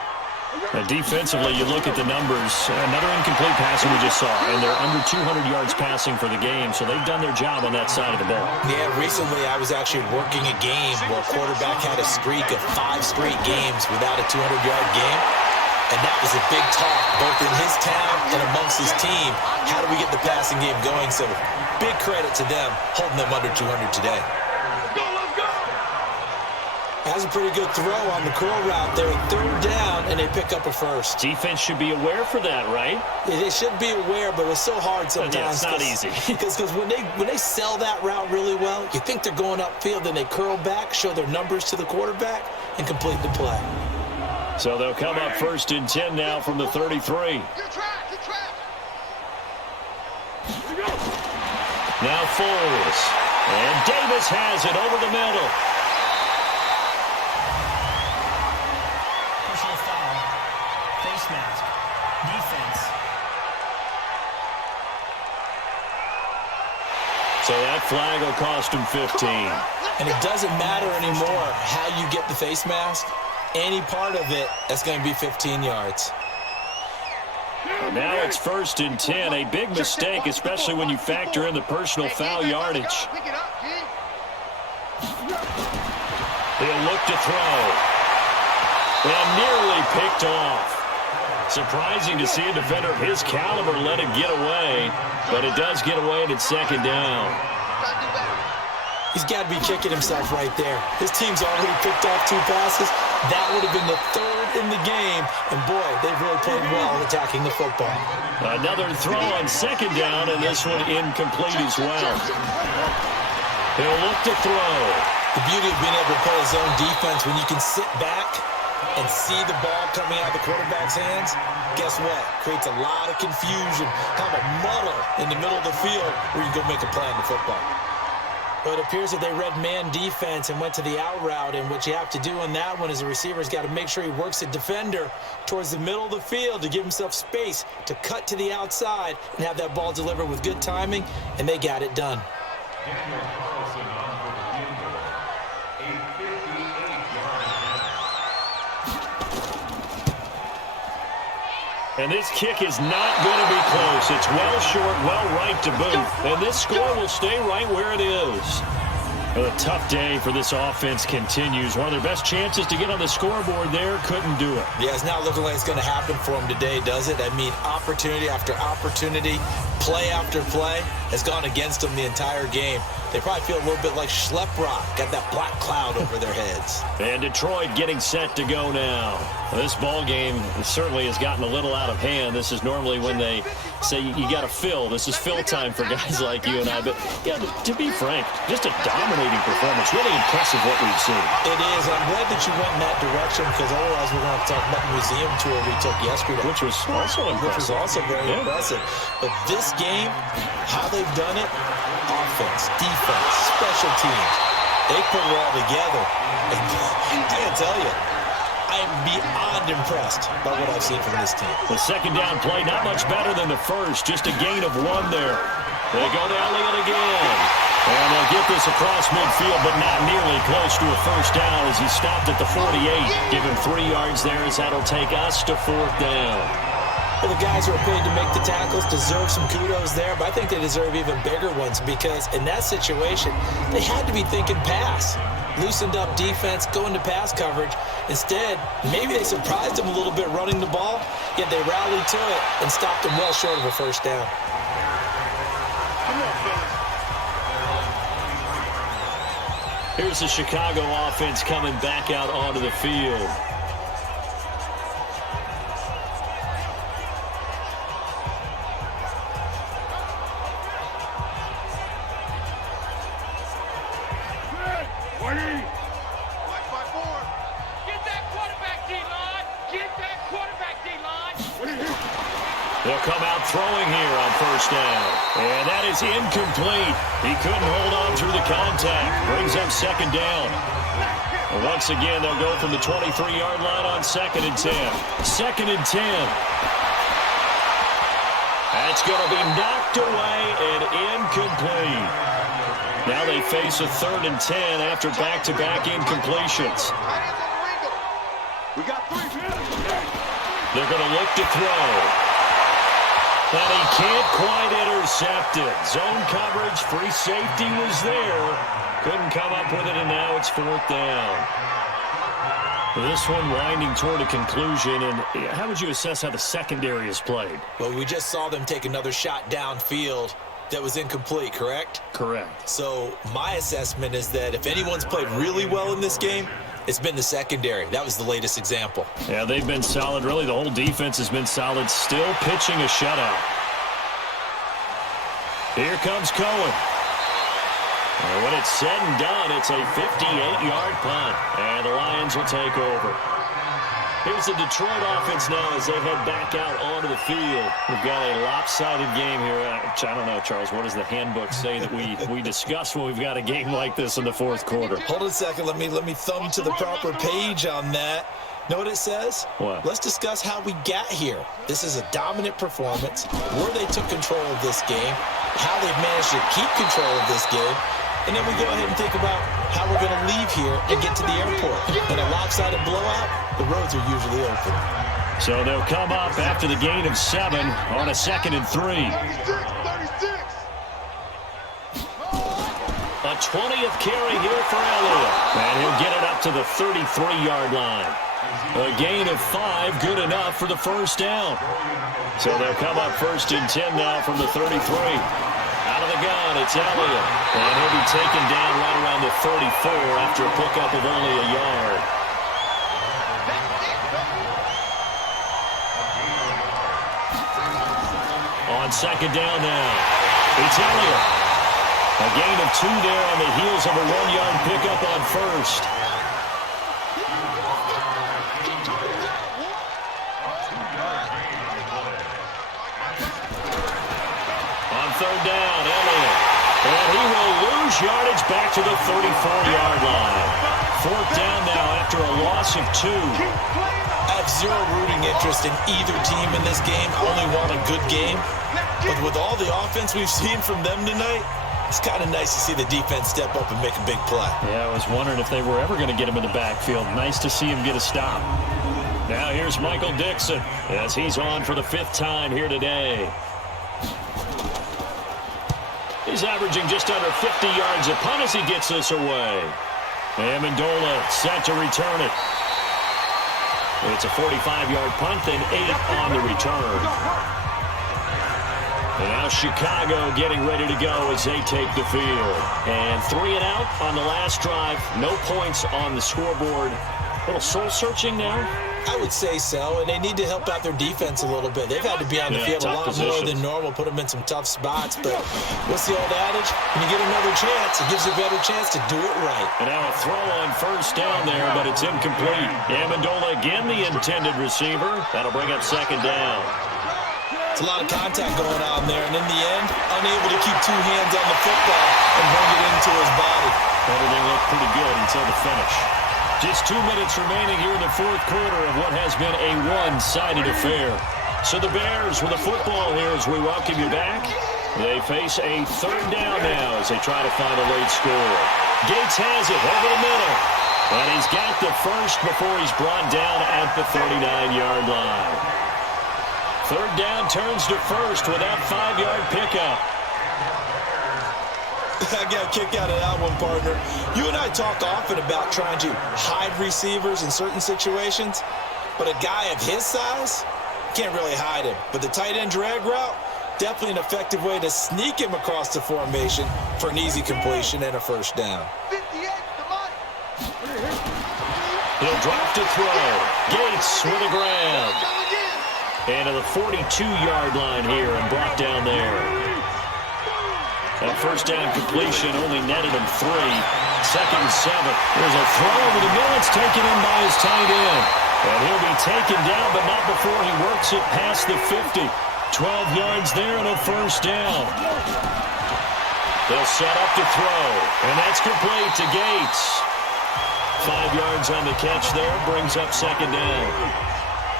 Defensively, you look at the numbers. Another incomplete passing we just saw, and they're under 200 yards passing for the game, so they've done their job on that side of the ball. Yeah, recently I was actually working a game where a quarterback had a streak of 5 straight games without a 200-yard game, and that was a big talk both in his town and amongst his team. How do we get the passing game going? So big credit to them holding them under 200 today. Has a pretty good throw on the curl route there. 3rd down, and they pick up a first. Defense should be aware for that, right? Yeah, they should be aware, but it's so hard sometimes. Yeah, it's not easy. Because when they sell that route really well, you think they're going upfield, then they curl back, show their numbers to the quarterback, and complete the play. So they'll come up 1st and 10 now from the 33. Now Foles. And Davis has it over the middle. Personal foul. Face mask. Defense. So that flag will cost him 15. And it doesn't matter anymore how you get the face mask. Any part of it, that's going to be 15 yards. Now it's 1st and 10. A big mistake, especially when you factor in the personal foul yardage. He'll look to throw. And nearly picked off. Surprising to see a defender of his caliber let it get away, but it does get away and it's 2nd down. He's got to be kicking himself right there. His team's already picked off 2 passes. That would have been the 3rd in the game. And, boy, they've really played well attacking the football. Another throw on 2nd down, and this one incomplete as well. He'll look to throw. The beauty of being able to play zone defense when you can sit back and see the ball coming out of the quarterback's hands, guess what? Creates a lot of confusion. Have a muddle in the middle of the field where you can go make a play on the football. But it appears that they read man defense and went to the out route, and what you have to do on that one is the receiver's got to make sure he works the defender towards the middle of the field to give himself space to cut to the outside and have that ball delivered with good timing, and they got it done. And this kick is not going to be close. It's well short, well right to boot. And this score will stay right where it is. Well, a tough day for this offense continues. One of their best chances to get on the scoreboard there, couldn't do it. Yeah, it's not looking like it's going to happen for them today, does it? I mean, opportunity after opportunity, play after play has gone against them the entire game. They probably feel a little bit like Schleprock, got that black cloud over their heads. And Detroit getting set to go now. Well, this ball game certainly has gotten a little out of hand. This is normally when they say you got to fill. This is fill time for guys like you and I. But, yeah, to be frank, just a dominating performance. Really impressive what we've seen. It is. I'm glad that you went in that direction because otherwise we're going to have to talk about the museum tour we took yesterday. Which was also impressive. Which was also very impressive. But this game, how they've done it, offense, defense, special teams, they put it all together. And I got to tell you, I am beyond impressed by what I've seen from this team. The 2nd down play, not much better than the first. Just a gain of 1 there. They go to Elliott again. And they'll get this across midfield, but not nearly close to a 1st down as he stopped at the 48. Give him 3 yards there as that'll take us to 4th down. Well, the guys who are paid to make the tackles deserve some kudos there, but I think they deserve even bigger ones because in that situation, they had to be thinking pass. Loosened up defense, going to pass coverage. Instead, maybe they surprised them a little bit running the ball, yet they rallied to it and stopped them well short of a 1st down. Here's the Chicago offense coming back out onto the field. They'll come out throwing here on first down. And that is incomplete. He couldn't hold on through the contact. Brings up second down. And once again, they'll go from the 23-yard line on 2nd and 10. 2nd and 10. That's going to be knocked away and incomplete. Now they face a 3rd and 10 after back-to-back incompletions. They're going to look to throw. And he can't quite intercept it. Zone coverage, free safety was there. Couldn't come up with it, and now it's 4th down. This one winding toward a conclusion, and how would you assess how the secondary has played? Well, we just saw them take another shot downfield that was incomplete, correct? Correct. So my assessment is that if anyone's played really well in this game, it's been the secondary. That was the latest example. Yeah, they've been solid. Really, the whole defense has been solid. Still pitching a shutout. Here comes Cohen. And when it's said and done, it's a 58-yard punt. And the Lions will take over. Here's the Detroit offense now as they head back out onto the field. We've got a lopsided game here. I don't know, Charles, what does the handbook say that we discuss when we've got a game like this in the 4th quarter? Hold on a second. Let me thumb to the proper page on that. Know what it says? What? Let's discuss how we got here. This is a dominant performance, where they took control of this game, how they've managed to keep control of this game, and then we go ahead and think about how we're going to leave here and get to the airport. In a lopsided blowout, the roads are usually open. So they'll come up after the gain of 7 on a 2nd and 3. 36. A 20th carry here for Elliott. And he'll get it up to the 33-yard line. A gain of 5, good enough for the first down. So they'll come up 1st and 10 now from the 33. Out of the gun, it's Elliott. And he'll be taken down right around the 34 after a pickup of only a yard. On 2nd down now, it's Elliott. A gain of 2 there on the heels of a 1-yard pickup on 1st. On 3rd down, Elliott. And he will lose yardage back to the 34-yard line. 4th down now after a loss of 2. I have zero rooting interest in either team in this game. I only want a good game. But with all the offense we've seen from them tonight, it's kind of nice to see the defense step up and make a big play. Yeah, I was wondering if they were ever going to get him in the backfield. Nice to see him get a stop. Now here's Michael Dixon as he's on for the 5th time here today. He's averaging just under 50 yards a punt as he gets this away. Amendola set to return it. It's a 45-yard punt, then 8 on the return. And now Chicago getting ready to go as they take the field. And 3 and out on the last drive. No points on the scoreboard. A little soul-searching now? I would say so, and they need to help out their defense a little bit. They've had to be on the field a lot more than normal, put them in some tough spots. But what's the old adage? When you get another chance, it gives you a better chance to do it right. And now a throw on 1st down there, but it's incomplete. Amendola again the intended receiver. That'll bring up 2nd down. It's a lot of contact going on there, and in the end, unable to keep 2 hands on the football and bring it into his body. Everything looked pretty good until the finish. Just 2 minutes remaining here in the 4th quarter of what has been a one-sided affair. So the Bears with the football here as we welcome you back. They face a 3rd down now as they try to find a late score. Gates has it over the middle. And he's got the first before he's brought down at the 39-yard line. 3rd down turns to 1st with that 5-yard pickup. I got a kick out of that one, partner. You and I talk often about trying to hide receivers in certain situations, but a guy of his size can't really hide him. But the tight end drag route, definitely an effective way to sneak him across the formation for an easy completion and a 1st down. 58, come on. He'll drop to throw. Gates with a grab. And to the 42-yard line here and brought down there. That 1st down completion only netted him 3. 2nd and 7. There's a throw over the middle. It's taken in by his tight end. And he'll be taken down, but not before he works it past the 50. 12 yards there and a first down. They'll set up to throw, and that's complete to Gates. 5 yards on the catch there, brings up second down.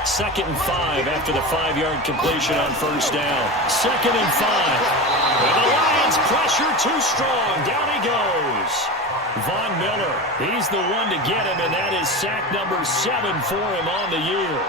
2nd and 5 after the 5-yard completion on first down. 2nd and 5. And the Lions pressure too strong. Down he goes. Von Miller, he's the one to get him, and that is sack number 7 for him on the year.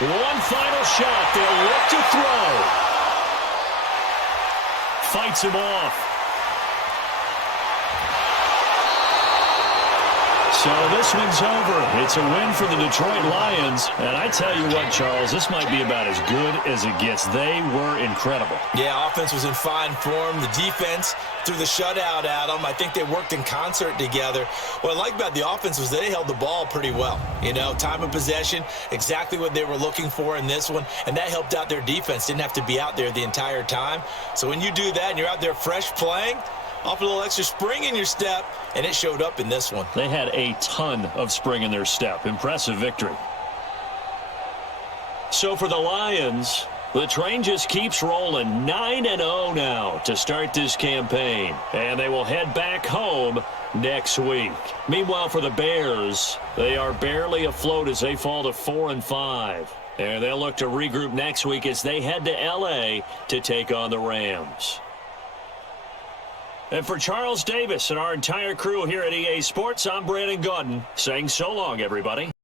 One final shot. They'll look to throw. Fights him off. So this one's over. It's a win for the Detroit Lions. And I tell you what, Charles, this might be about as good as it gets. They were incredible. Yeah, offense was in fine form. The defense threw the shutout at them. I think they worked in concert together. What I like about the offense was they held the ball pretty well. You know, time of possession, exactly what they were looking for in this one, and that helped out their defense. Didn't have to be out there the entire time. So when you do that and you're out there fresh playing, off a little extra spring in your step, and it showed up in this one. They had a ton of spring in their step. Impressive victory. So for the Lions, the train just keeps rolling. 9-0 now to start this campaign. And they will head back home next week. Meanwhile, for the Bears, they are barely afloat as they fall to 4-5. And they'll look to regroup next week as they head to L.A. to take on the Rams. And for Charles Davis and our entire crew here at EA Sports, I'm Brandon Gaudin saying so long, everybody.